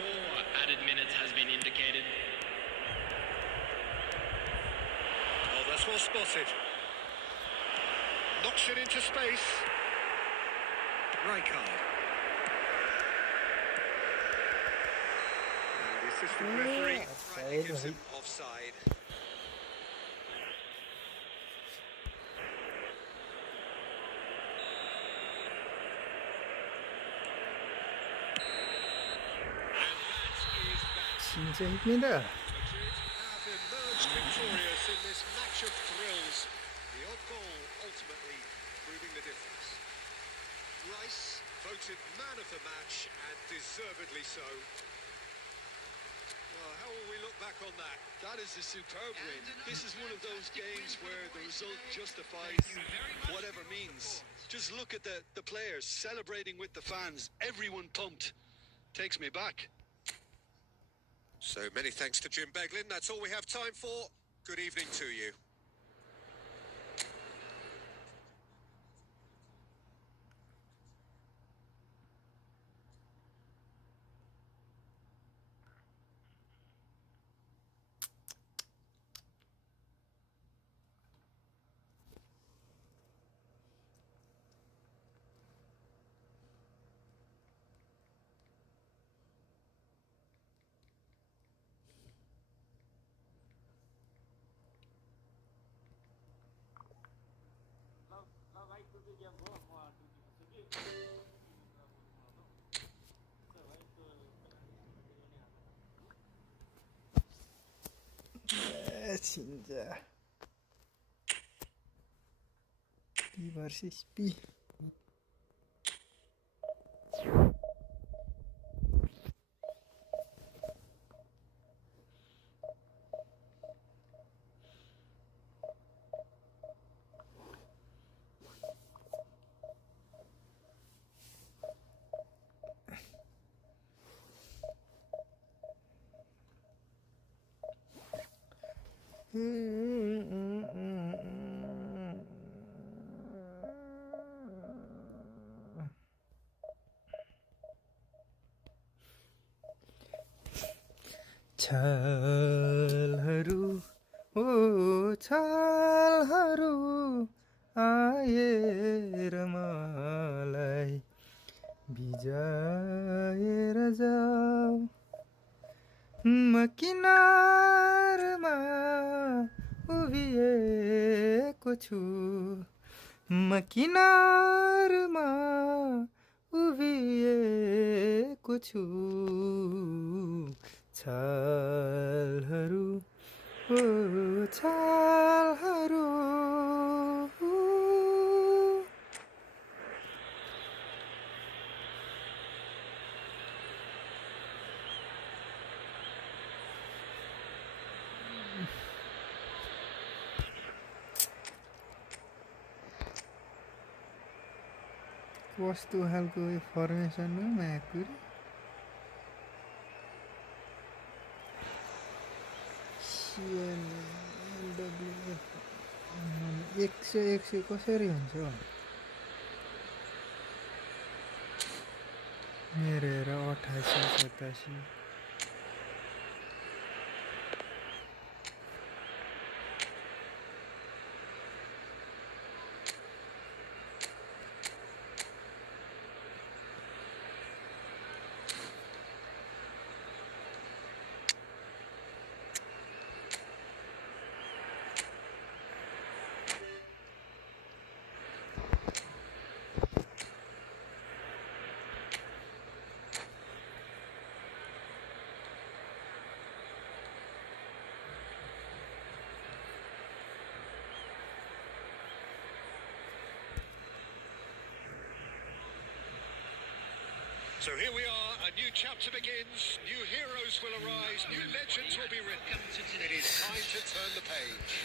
4 added minutes has been indicated. Oh, that's well spotted. Knocks it into space. Rijkaard. And the assistant referee rightly gives him offside. 진짜 힘이다. Madrid have emerged victorious in this match of thrills. The odd goal ultimately proving the difference. Rice voted man of the match and deservedly so. Well, how will we look back on that? That is a superb win. This is one of those games where the result justifies whatever means. Just look at the players celebrating with the fans. Everyone pumped. Takes me back. So many thanks to Jim Beglin. That's all we have time for. Good evening to you. 진짜 B vs B. छालहरू ओ छालहरू आएर मलाई भिजाएर जाऊ म किनारमा उभिएको छु म किनारमा उभिएको छु छालहरू ओ छालहरू कस्तो खालको फर्मेसन हो मायाकुरी 100 कसरी हुन्छ मेरो हेर 8887 So here we are, a new chapter begins, new heroes will arise, new legends will be written. It is time to turn the page.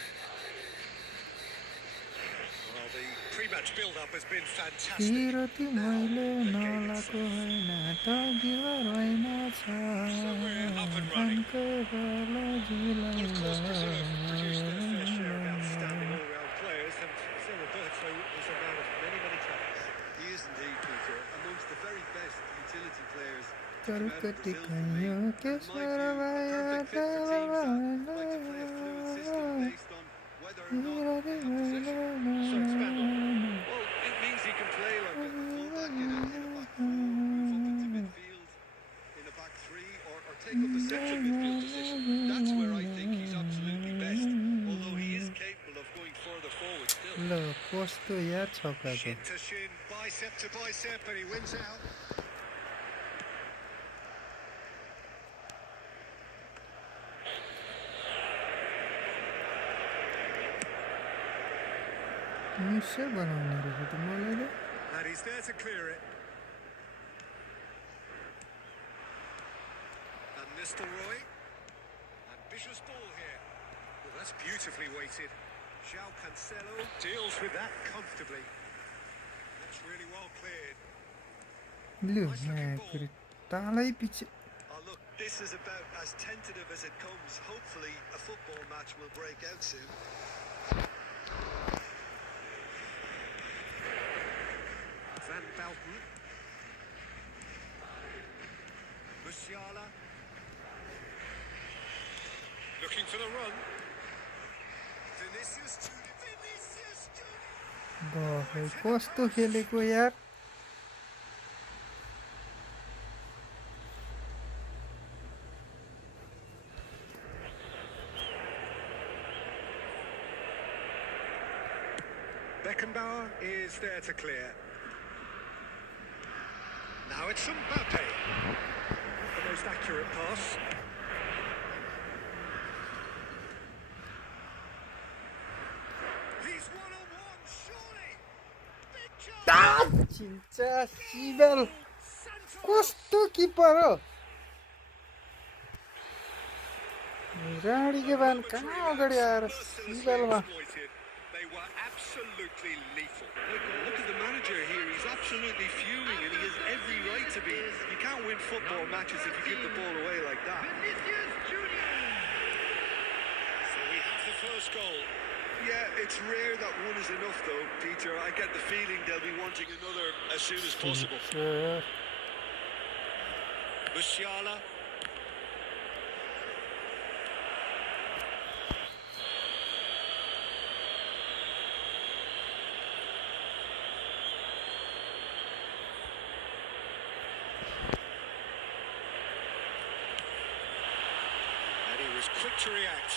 Well, the pre-match build-up has been fantastic. Now, the game itself. So we're up and running. Well, of course, Brazil have produced their fair share of outstanding all-round players, and Cyril Roberto is a man of many, many talents. He is indeed, Peter, amongst the very best utility players करुकटी कहियो के सरवाया So it's Spandel. Well, it means he can play like a fullback in a back four, move up into midfield in a back three, or take up a central midfield position. That's where I think he's absolutely best. Although he is capable of going further forward still. ल कस्तो यार छक्काको Shin to shin, bicep to bicep, and he wins out. मुसे बनाउने रहेछ त मलाई त And he's there to clear it. And Nistelrooy. Ambitious ball here. Well, that's beautifully weighted. João Cancelo deals with that comfortably. That's really well cleared. लु यहाँ फेरि तालै पछि Oh, look, this is about as tentative as it comes. Hopefully, a football match will break out soon. Van Bouten. Musiala. Looking for the run. Vinicius Junior. Vinicius Junior. गफै कस्तो खेलेको यार Beckenbauer is there to clear. Now it's Mbappe. The most accurate pass. He's one-on-one, surely. Big chance. चिन्चा Sibal कस्तो किपर हो राणीको बान कहाँ अगाडि आएर सिबलमा They were absolutely lethal. Look at the manager here. He's absolutely fuming, and he has every right to be. You can't win football matches if you give the ball away like that. So we have the first goal. Yeah, it's rare that one is enough, though, Peter. I get the feeling they'll be wanting another as soon as possible. Musiala. And he was quick to react.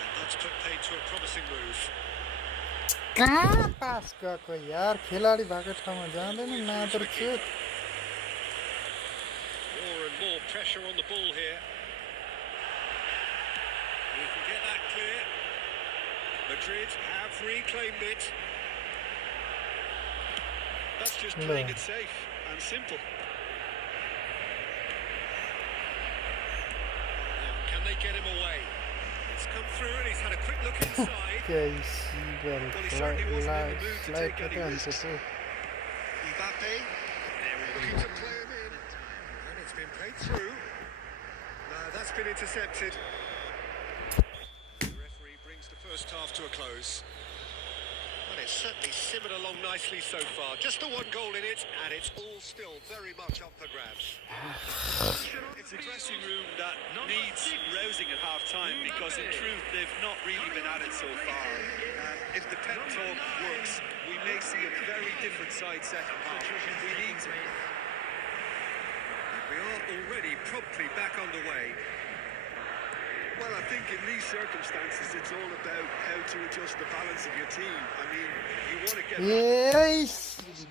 And that's put paid to a promising move. कहाँ पास गएको यार खेलाडी भएको ठाउँमा जाँदैन नादर खेत More and more pressure on the ball here. He can get that clear. Madrid have reclaimed it. That's just playing it safe and simple. Now, can they get him away? It's come through and he's had a quick look inside. केही Sibal light मात्रै हान्छ त्यो Mbappe. Looking to play him in. And it's been played through. No, that's been intercepted. The referee brings the first half to a close. Well, it's certainly simmered along nicely so far. Just the one goal in it, and it's all still very much up for grabs. It's a dressing room that needs rousing at half-time because, in truth, they've not really been at it so far. If the pep talk works, we may see a very different side second half. We need to. We are already promptly back underway. Well, I think in these circumstances, it's all about how to adjust the balance of your team. I mean, you want to get... ए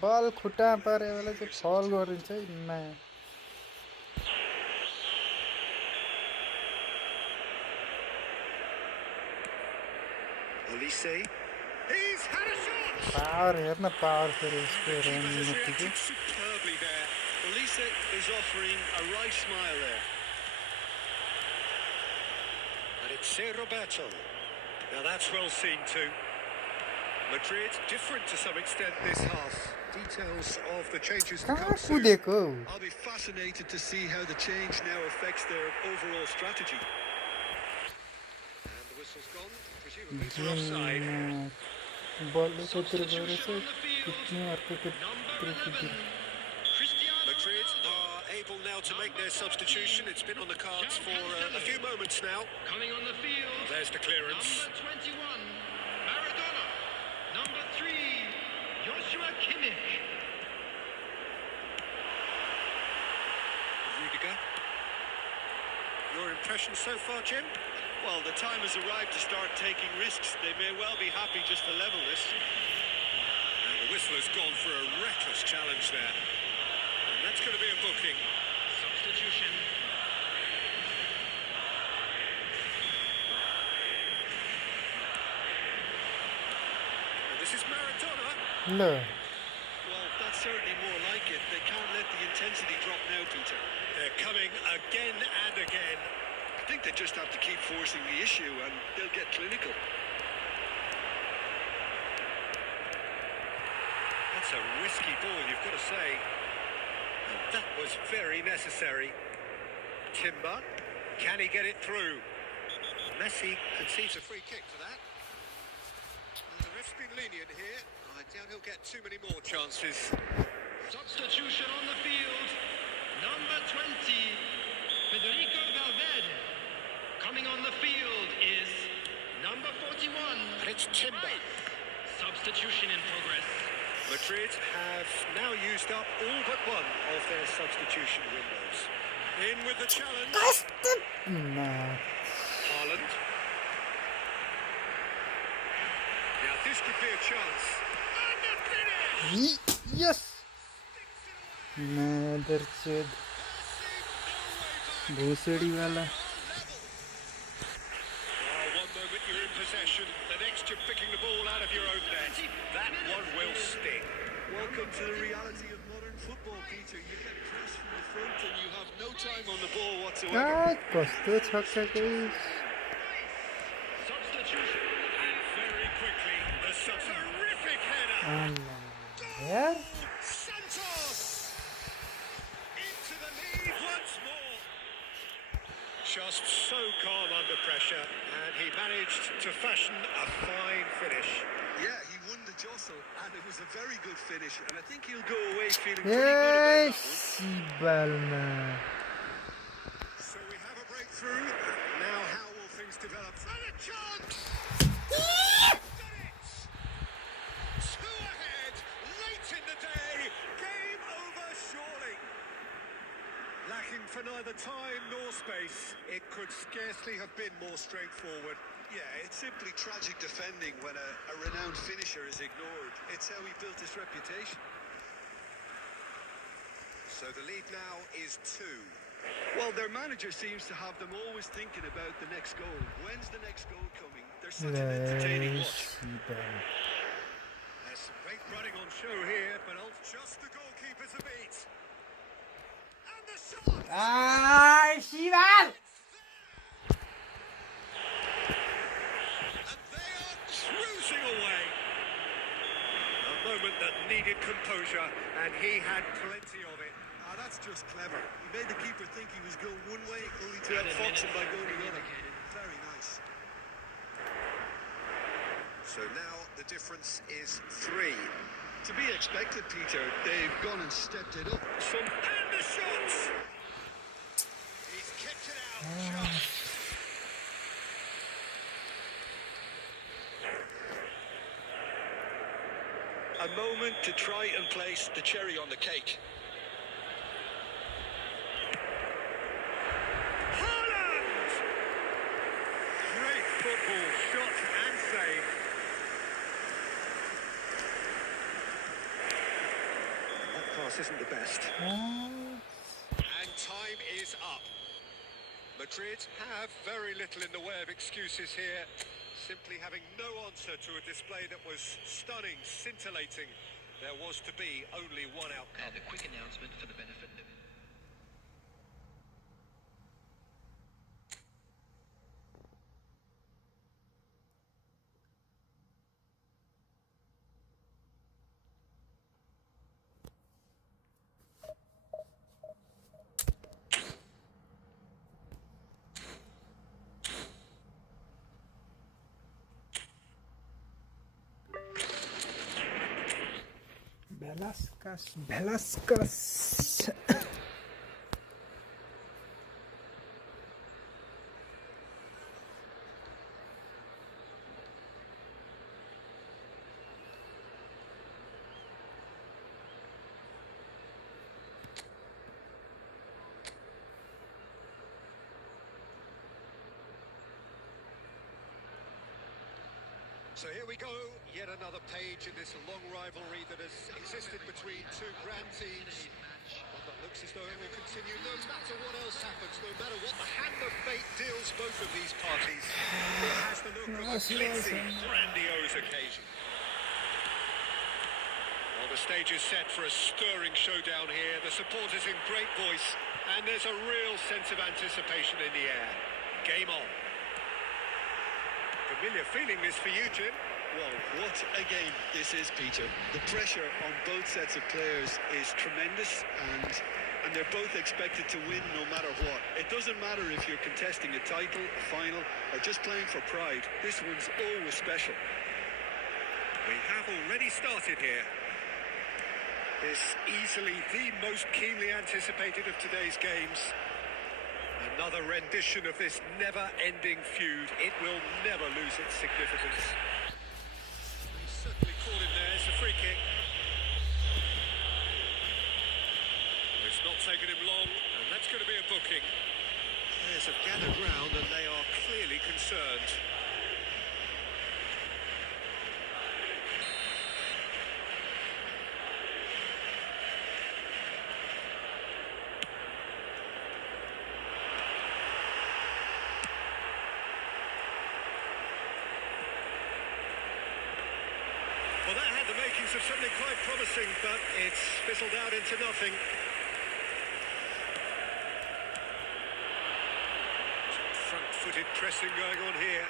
बल खुट्टा पारे बेला चाहिँ फल गरिन्छ है नयाँ Olise. He's had a shot! Power हेर्न power फेरि यसको रन बित्तिकै Superbly there. Olise is offering a right smile there. And it's Roberto. Now that's well seen too. Madrid different to some extent this half. Details of the changes to कहाँ come soon. कुदेको I'll be fascinated to see how the change now affects their overall strategy. And the whistle's gone, presumably for offside. बल यतातिर गएर चाहिँ कुद्ने अर्को कुद्ने Madrid Madrid are able now to make their substitution. It's been on the cards for a few moments now. Coming on the field. There's the clearance. Number 21, Maradona. Number 3, Joshua Kimmich. Rudiger. Your impression so far, Jim? Well, the time has arrived to start taking risks. They may well be happy just to level this. And the whistle has gone for a reckless challenge there. And that's going to be a booking. Substitution. And this is Maradona. No. Well, that's certainly more like it. They can't let the intensity drop now, Peter. They're coming again and again. I think they just have to keep forcing the issue and they'll get clinical. That's a risky ball, you've got to say. And that was very necessary. Timber, can he get it through? Messi concedes a free kick for that. And the ref's been lenient here. I doubt he'll get too many more chances. Substitution on the field. Number 20, Federico Valverde. Coming on the field is number 41. And it's Timber. Substitution in progress. Madrid have now used up all but one of their substitution windows. In with the challenge. No. Haaland. Now this could be a chance. And the finish! Yes. Motherchod. भूसड़ी वाला. One moment you're in possession, the next you're picking the ball out of your own net. That one will sting. Welcome to the reality of modern football, Peter. You get pressed from the front and you have no time on the ball whatsoever. कस्तो छक्का गई. Substitution. And very quickly, the terrific header. यार. Santos! Into the lead once more. Just so calm under pressure, and he managed to fashion a fine finish. Yeah, he won the jostle and it was a very good finish and I think he'll go away feeling pretty good about that one. Balna. So we have a breakthrough. Now how will things develop? And a chance! Done it! Two ahead, late in the day. Game over surely. Lacking for neither time nor space, it could scarcely have been more straightforward. Yeah, it's simply tragic defending when a renowned finisher is ignored. It's how he built his reputation. So the lead now is 2. Well, their manager seems to have them always thinking about the next goal. When's the next goal coming? They're such an entertaining watch. There's some great running on show here, but just the goalkeeper's a beat. And the shot! Shival. And they are cruising away. A moment that needed composure, and he had plenty of it. Ah, that's just clever. He made the keeper think he was going one way, only to outfox him by going the other. Very nice. So now the difference is 3. To be expected, Peter. They've gone and stepped it up. And the shots! He's kicked it out. Just. A moment to try and place the cherry on the cake. Haaland! Great football, shot and save. That pass isn't the best. And time is up. Madrid have very little in the way of excuses here. Simply having no answer to a display that was stunning, scintillating. There was to be only one outcome. And a quick announcement for the benefit of Velasquez. So here we go, yet another page in this long rivalry that has existed between two grand teams. One that looks as though it will continue no matter what else happens, no matter what the hand of fate deals both of these parties. It has the look of a glitzy, grandiose occasion. Well, the stage is set for a stirring showdown here. The supporters in great voice, and there's a real sense of anticipation in the air. Game on. Familiar feeling this for you, Jim. Well, what a game this is, Peter. The pressure on both sets of players is tremendous, and they're both expected to win no matter what. It doesn't matter if you're contesting a title, a final, or just playing for pride. This one's always special. We have already started here. This easily the most keenly anticipated of today's games. Another rendition of this never-ending feud. It will never lose its significance. He's certainly caught him there. It's a free kick. It's not taken him long, and that's going to be a booking. Players have gathered round, and they are clearly concerned. Well, that had the makings of something quite promising, but it's fizzled out into nothing. Some front-footed pressing going on here.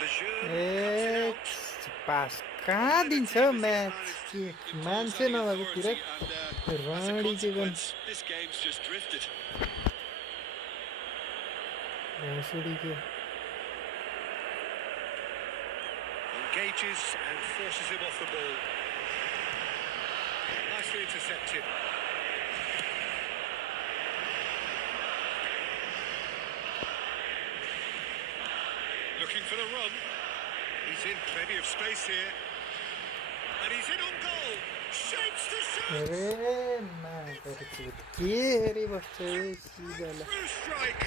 Lejeune cuts it out. Pasca दिन्छ match के मान्छे नभएकोतिर राडी के गर्छ This game's just drifted. भोसडी के Engages and forces him off the ball. Nicely intercepted. Looking for the run. He's in plenty of space here. And he's in on goal. Shapes to shoot. अरे मैं के हेरी बस्छ सिधाले Through strike.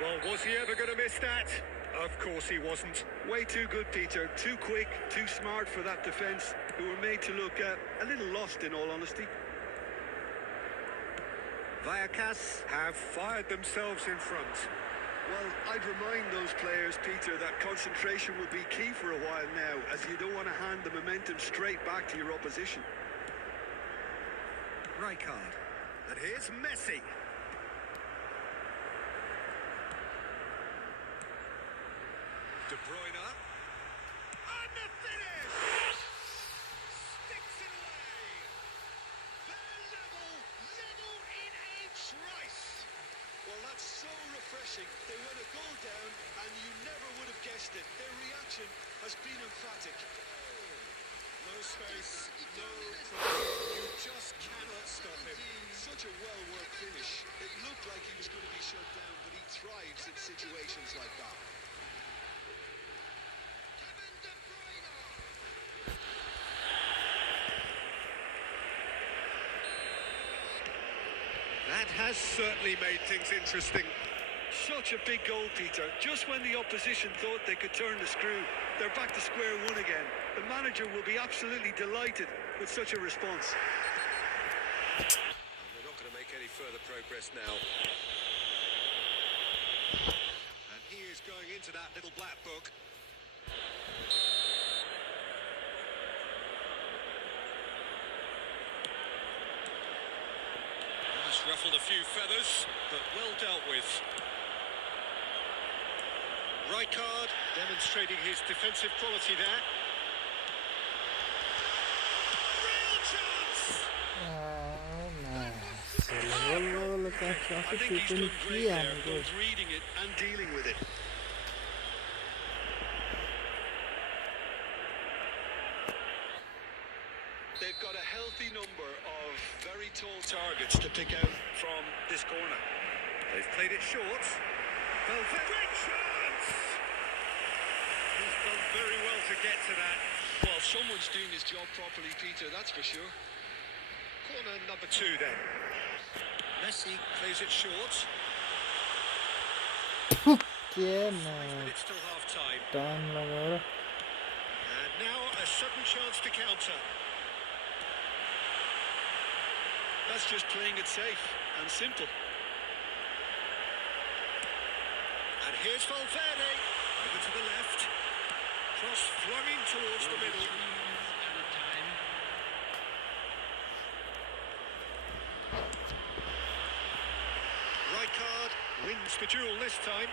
Well, was he ever going to miss that? Of course he wasn't. Way too good, Peter. Too quick, too smart for that defence, who were made to look a little lost, in all honesty. Vallecas have fired themselves in front. Well, I'd remind those players, Peter, that concentration will be key for a while now, as you don't want to hand the momentum straight back to your opposition. Rijkaard. And here's Messi. De Bruyne. And the finish! Sticks it away. They're level in a trice. Well, that's so refreshing. They let a goal down, and you never would have guessed it. Their reaction has been emphatic. No space, no problem. You just cannot stop him. Such a well-worked finish. It looked like he was going to be shut down, but he thrives in situations like that. Kevin De Bruyne. That has certainly made things interesting. Such a big goal, Peter. Just when the opposition thought they could turn the screw, they're back to square one again. The manager will be absolutely delighted with such a response. And they're not going to make any further progress now. And he is going into that little black book. That's ruffled a few feathers, but well dealt with. Rijkaard demonstrating his defensive quality there. Real chance! I think he's done great there, both reading it and dealing with it. They've got a healthy number of very tall targets to pick out from this corner. They've played it short. Valverde. Great chance! He's done very well to get to that. Well, someone's doing his job properly, Peter, that's for sure. Corner number 2 then. Messi plays it short. के 5 minutes till half time. Time लगाएर And now a sudden chance to counter. That's just playing it safe and simple. And here's Valverde, over to the left. Cross flung in towards the middle. Added time. Rijkaard wins the duel this time.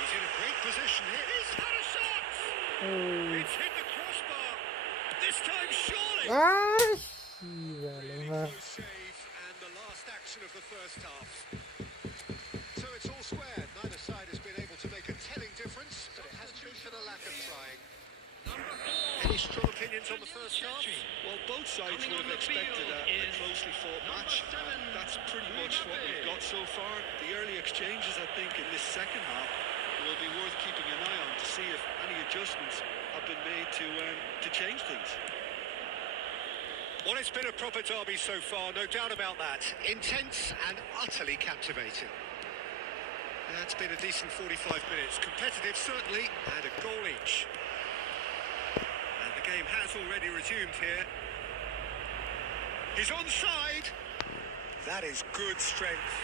He's in a great position here. He's had a shot! It's hit the crossbar. This time surely. झालं Close save and the last action of the first half. So it's all square. Neither side has been able to make a telling difference, but it hasn't been for the lack of trying. Number 4. Any strong opinions on the first half? Well, both sides Coming would on have the expected field a is closely fought number match. 7, That's pretty much what we've got so far. The early exchanges, I think, in this second half will be worth keeping an eye on to see if any adjustments have been made to change things. Well, it's been a proper derby so far, no doubt about that. Intense and utterly captivating. That's been a decent 45 minutes. Competitive, certainly, and a goal each. And the game has already resumed here. He's onside. That is good strength.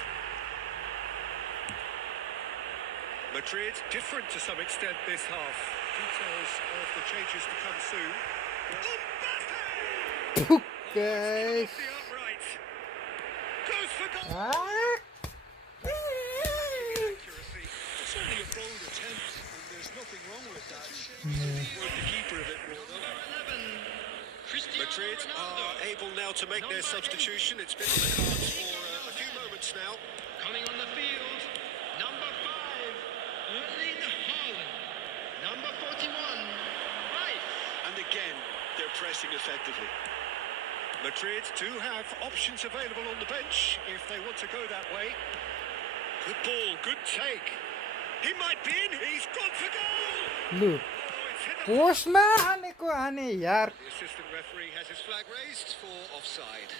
Madrid, different to some extent this half. Details of the changes to come soon. guys. Off the upright. Goes for goal. Accuracy. It's only a bold attempt, and there's nothing wrong with that. Worth the keeper a bit more, though. Number 11. Cristiano Madrid Ronaldo. are able now to make their substitution. It's been on the cards for a few moments now. Coming on the field. Number 5. Erling Haaland. Number 41. Rice. And again, they're pressing effectively. Madrid do have options available on the bench if they want to go that way. Good ball, good take. He might be in. He's gone for goal. Look. Oh, it's hit the पोस्टमा हानेको हाने यार. The assistant referee has his flag raised for offside.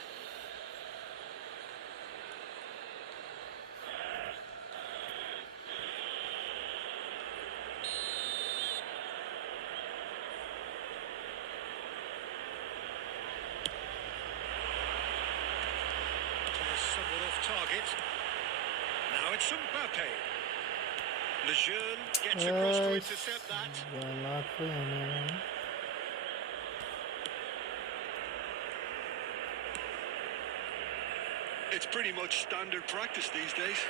Somewhat off target. Now it's Mbappe. Lejeune gets across to intercept that. झाला खोइ हाने. It's pretty much standard practice these days.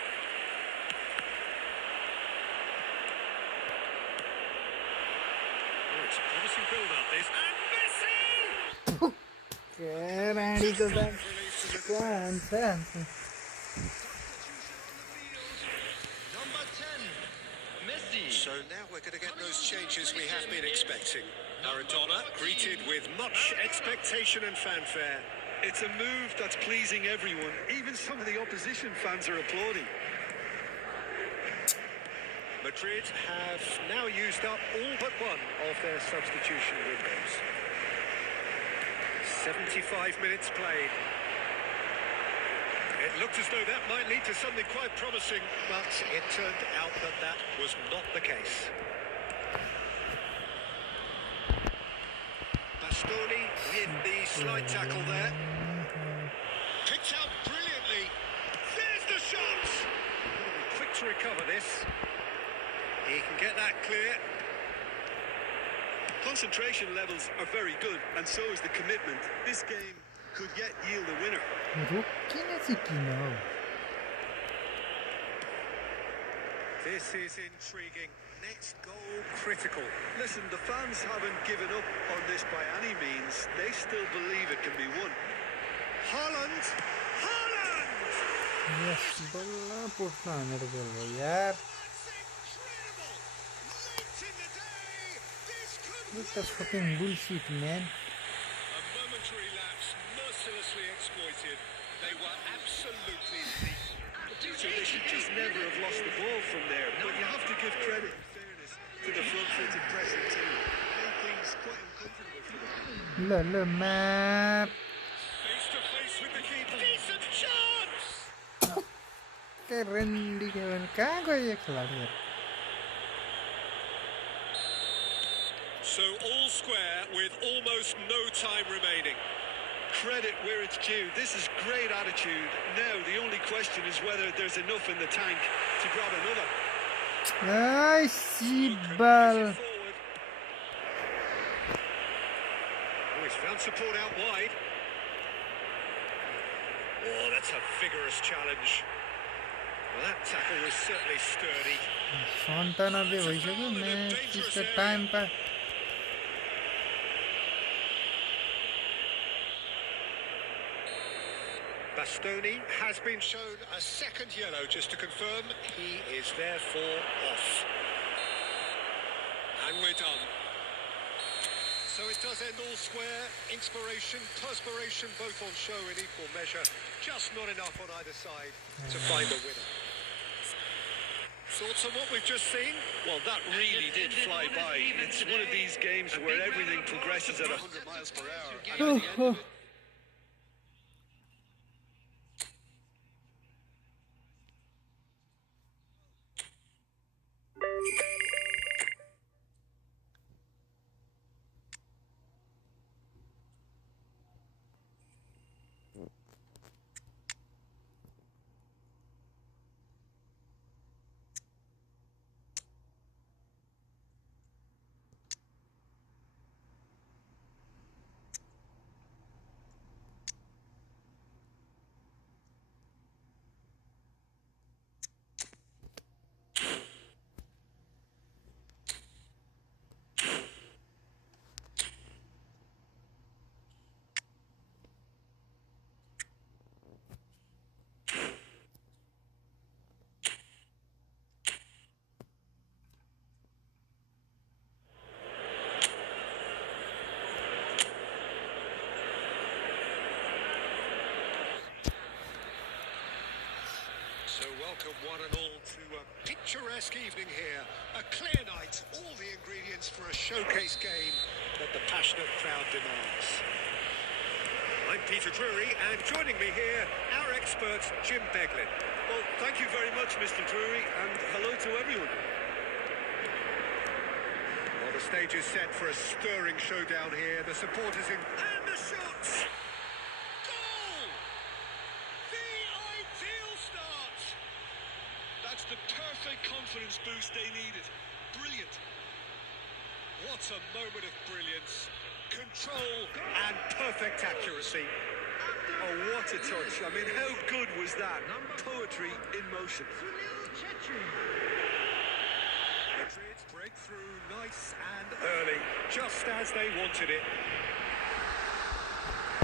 Oh, it's a promising build-up, this. And Messi! रानीको Release bag to the कहाँ हान्छ हान्छ. Number 10. Messi. So now we're going to get those changes we have been expecting. Maradona greeted with much expectation and fanfare. It's a move that's pleasing everyone. Even some of the opposition fans are applauding. Madrid have now used up all but one of their substitution windows. 75 minutes played. It looked as though that might lead to something quite promising, but it turned out that that was not the case. Bastoni with the slide tackle there. Picked out brilliantly. There's the shot! Quick to recover this. He can get that clear. Concentration levels are very good, and so is the commitment. This game could yet yield a winner. रोकिन चाहिँ किन हो? This is intriguing. Next goal critical. Listen, the fans haven't given up on this by any means. They still believe it can be won. Haaland! Haaland! Yes बल्ल पोस्टमा हानेर गोल हो यार. What the fucking bullshit, man. A momentary lapse mercilessly exploited. They were absolutely lethal. So they should just never have lost the ball from there. But you have to give credit and fairness to the front-footed pressing team. Made things quite uncomfortable for them. ल map. Face to face with the keeper. Decent chance! keren di Kevin. Kagak ya kelihatan. So all square with almost no time remaining. Credit where it's due. This is great attitude. Now the only question is whether there's enough in the tank to grab another. Ay, si bal. Oh, he's found support out wide. Oh, that's a vigorous challenge. Well, that tackle was certainly sturdy. सन्तानब्बे भइसक्यो match त्यसको time पा Bastoni has been shown a second yellow, just to confirm he is therefore off. And we're done. So it does end all square. Inspiration, perspiration, both on show in equal measure. Just not enough on either side to find a winner. Thoughts on what we've just seen? Well, that really did fly by. It's one of these games where everything progresses at 100 miles per hour. And at the end of it, So welcome one and all to a picturesque evening here. A clear night, all the ingredients for a showcase game that the passionate crowd demands. I'm Peter Drury, and joining me here, our expert, Jim Beglin. well, thank you very much, Mr. Drury, and hello to everyone. Well, the stage is set for a stirring showdown here. The supporters in... And the shots! Goal! The ideal start! That's the perfect confidence boost they needed. Brilliant. What a moment of brilliance. Control and perfect accuracy. Oh, what a touch. I mean, how good was that? Poetry in motion. Madrid break through nice and early, just as they wanted it.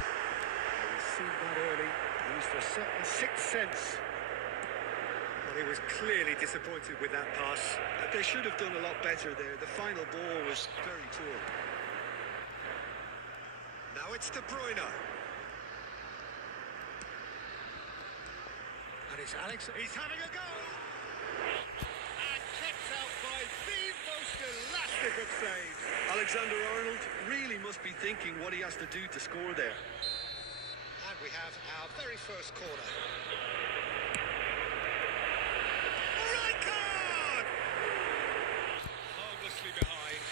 He's seen that early, used a certain sixth sense. Well, he was clearly disappointed with that pass. They should have done a lot better there. The final ball was very poor. Now it's De Bruyne. And it's Alex. He's having a go. And kept out by the most elastic of saves. Alexander-Arnold really must be thinking what he has to do to score there. And we have our very first corner. Right card! Harmlessly behind.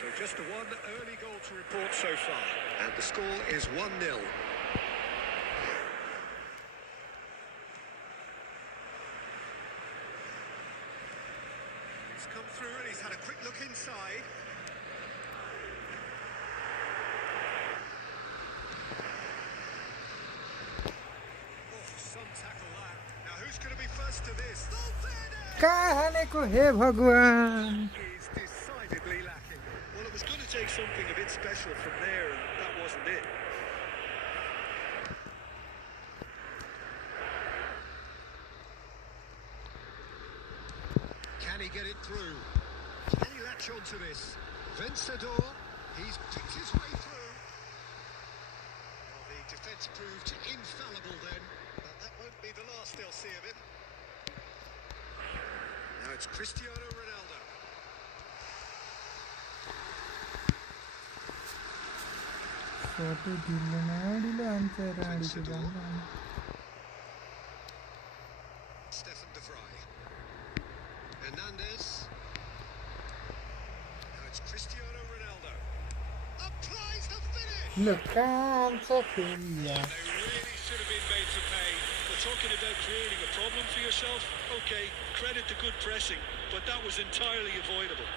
So just the one early goal to report so far. And the score is 1-0. He's come through and he's had a quick look inside. Oh, some tackle that. Now who's going to be first to this? कहाँ हानेको हे भगवान Is decidedly lacking. Well, it was going to take something a bit special from there, and that wasn't it. Can he get it through? Can he latch on to this? Vencedor, he's picked his way through. Well, the defence proved infallible then, but that won't be the last they'll see of him. Now it's Cristiano Ronaldo. shot dillanaadilo answer aadikudanga. Stefan de Vrij. Hernandez. Now it's Cristiano Ronaldo. Applies the finish. Look, cancer failure. They really should have been made to pay. We're talking about creating a problem for yourself. Okay, credit to good pressing, but that was entirely avoidable.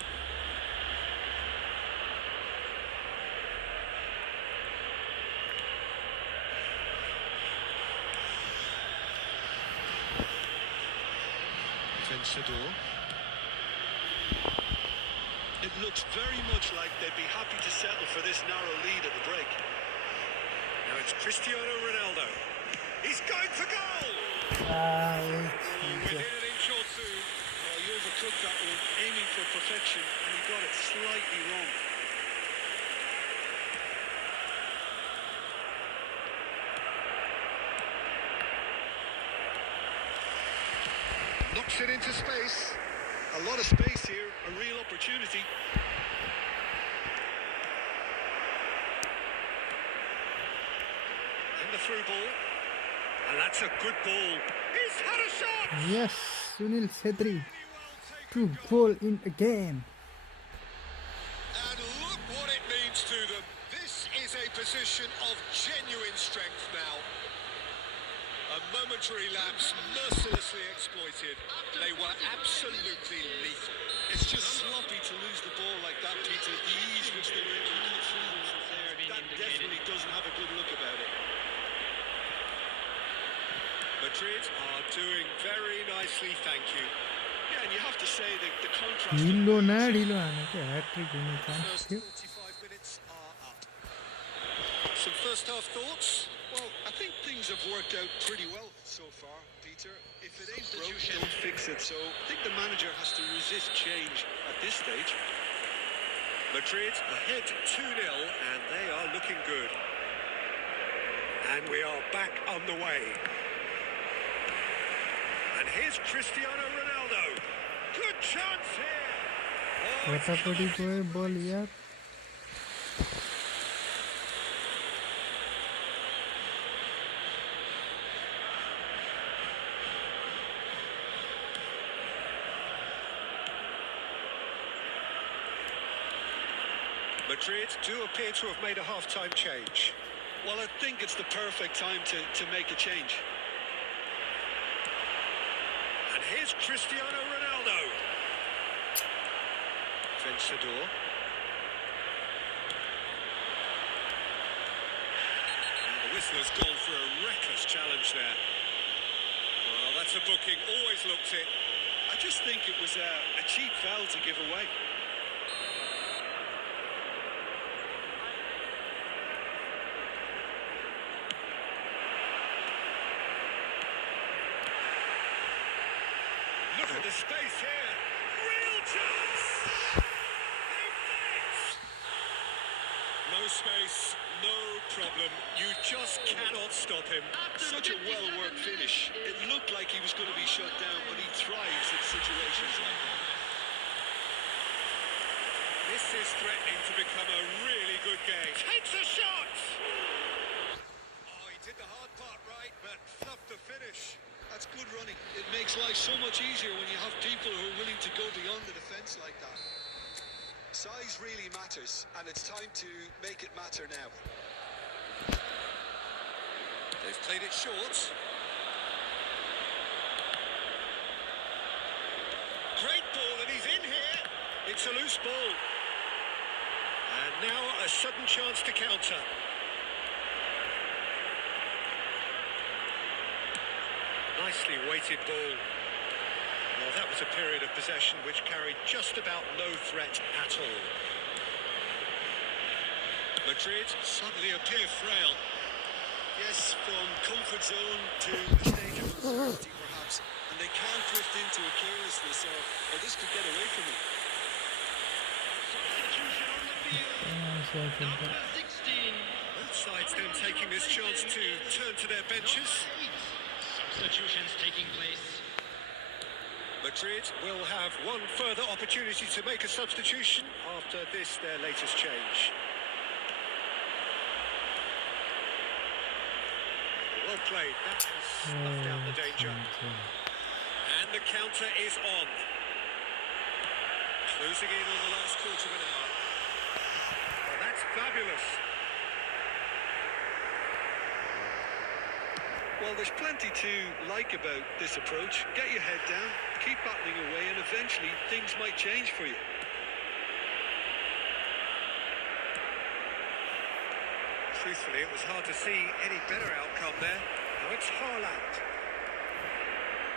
Vencedor. It looks very much like they'd be happy to settle for this narrow lead at the break. Now it's Cristiano Ronaldo. He's going for goal! Within an inch or two. Oh, he overcooked that one, aiming for perfection, and he got it slightly wrong. Knocks it into space. A lot of space here, a real opportunity. And the through ball. And that's a good ball. He's had a shot! Yes, Sunil Chhetri to goal in again. And look what it means to them. This is a position of genuine strength now. A momentary lapse mercilessly exploited. They were absolutely lethal. It's just sloppy to lose the ball like that, Peter. The ease which they were able to cut through that definitely doesn't have a good look about it. Madrid are doing very nicely, thank you. Yeah, and you have to say that the contrast... Dillanaadilo anake hat-trick winning chance. First 45 minutes are up. Some first half thoughts? Well, I think things have worked out pretty well so far, Peter. If it ain't broke, don't fix it. So I think the manager has to resist change at this stage. Madrid ahead 2-0 and they are looking good. And we are back on the way. And here's Cristiano Ronaldo. Good chance here. Oh, it's Patapati goe ball yaar. Madrid do appear to have made a half-time change. Well, I think it's the perfect time to make a change. And here's Cristiano Ronaldo. Vencedor. And the whistler's gone for a reckless challenge there. Well, that's a booking. Always looked it. I just think it was a cheap foul to give away. Look at the space here. Real chance. They've done it. No space, no problem. You just cannot stop him. Such a well-worked finish. It looked like he was going to be shut down, but he thrives in situations like that. This is threatening to become a really good game. Takes a shot. Oh, he did the hard part right, but fluffed the finish. That's good running. It makes life so much easier when you have people who are willing to go beyond the defence like that. Size really matters, and it's time to make it matter now. They've played it short. Great ball, and he's in here. It's a loose ball. And now a sudden chance to counter. Nicely weighted ball. Well, that was a period of possession which carried just about no threat at all. Madrid suddenly appear frail. Yes, from comfort zone to a stage of uncertainty, perhaps, and they can't drift into a carelessness, or this could get away from them. Substitution on the field. Number 16. Both sides then taking this chance to turn to their benches. Substitutions taking place. Madrid will have one further opportunity to make a substitution after this, their latest change. Well played. That has snuffed out the danger. And the counter is on. Closing in on the last quarter of an hour. Well, that's fabulous. Well, there's plenty to like about this approach. Get your head down, keep battling away, and eventually things might change for you. Truthfully, it was hard to see any better outcome there. Now it's Haaland.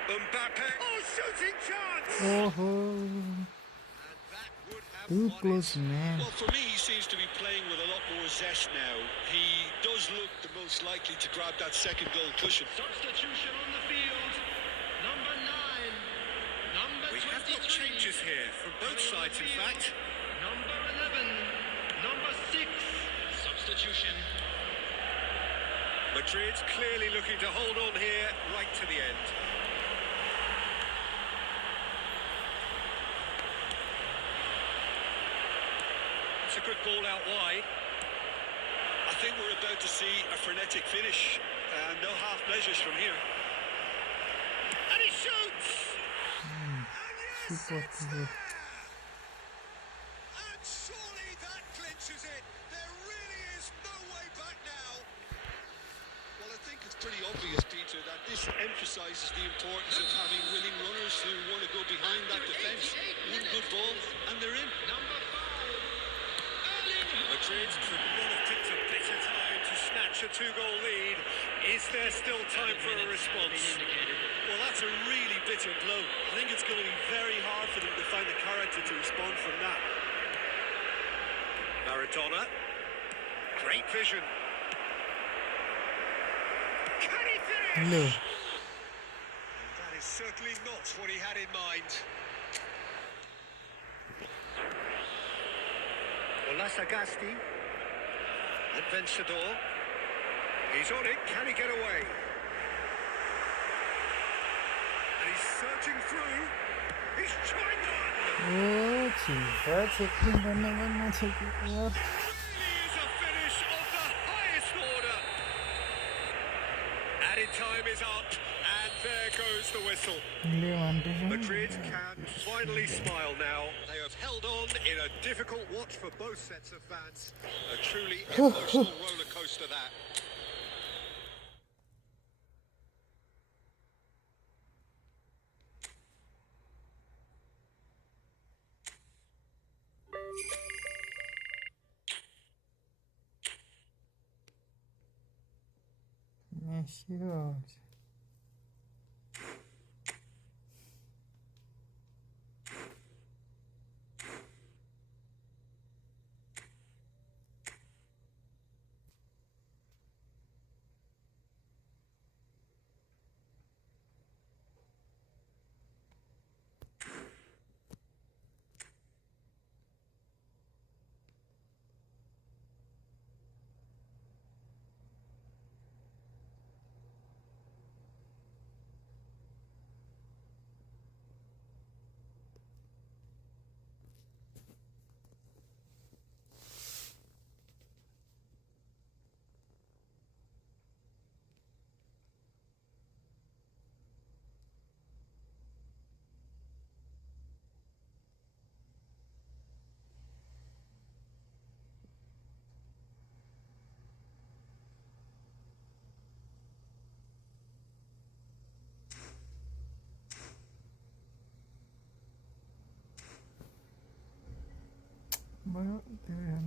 Mbappe. Oh, shooting chance! Oh, And that would have too won close, it. man. Well, for me, he seems to be playing with a lot more zest now. He does look the most likely to grab that second goal cushion. Substitution on the field. Number 9. Number We 23. have got changes here from both sides, in fact. Number 11. Number 6. Substitution. Madrid's clearly looking to hold on here right to the end. It's a good ball out wide. I think we're about to see a frenetic finish. No half measures from here. And he shoots! And yes, Super it's good. there! And surely that clinches it. There really is no way back now. Well, I think it's pretty obvious, Peter, that this emphasises the importance of having willing runners who want to go behind that defence. One good ball, and they're in. Number 5. Erling. Madrid could not have picked a better time to snatch a two-goal lead. Is there still time for a response? Well, that's a really bitter blow. I think it's going to be very hard for them to find the character to respond from that. Maradona. Great vision. Can he finish? Hello. And that is certainly not what he had in mind. Olasagasti. And Vencedor. He's on it. Can he get away? And he's searching through. He's trying one. Oh, cheater, checking, running, checking. Really is a finish of the highest order. Added time is up, and there goes the whistle. Madrid can finally smile now. They have held on in a difficult watch for both sets of fans. A truly emotional roller coaster that. Sure. Well, there are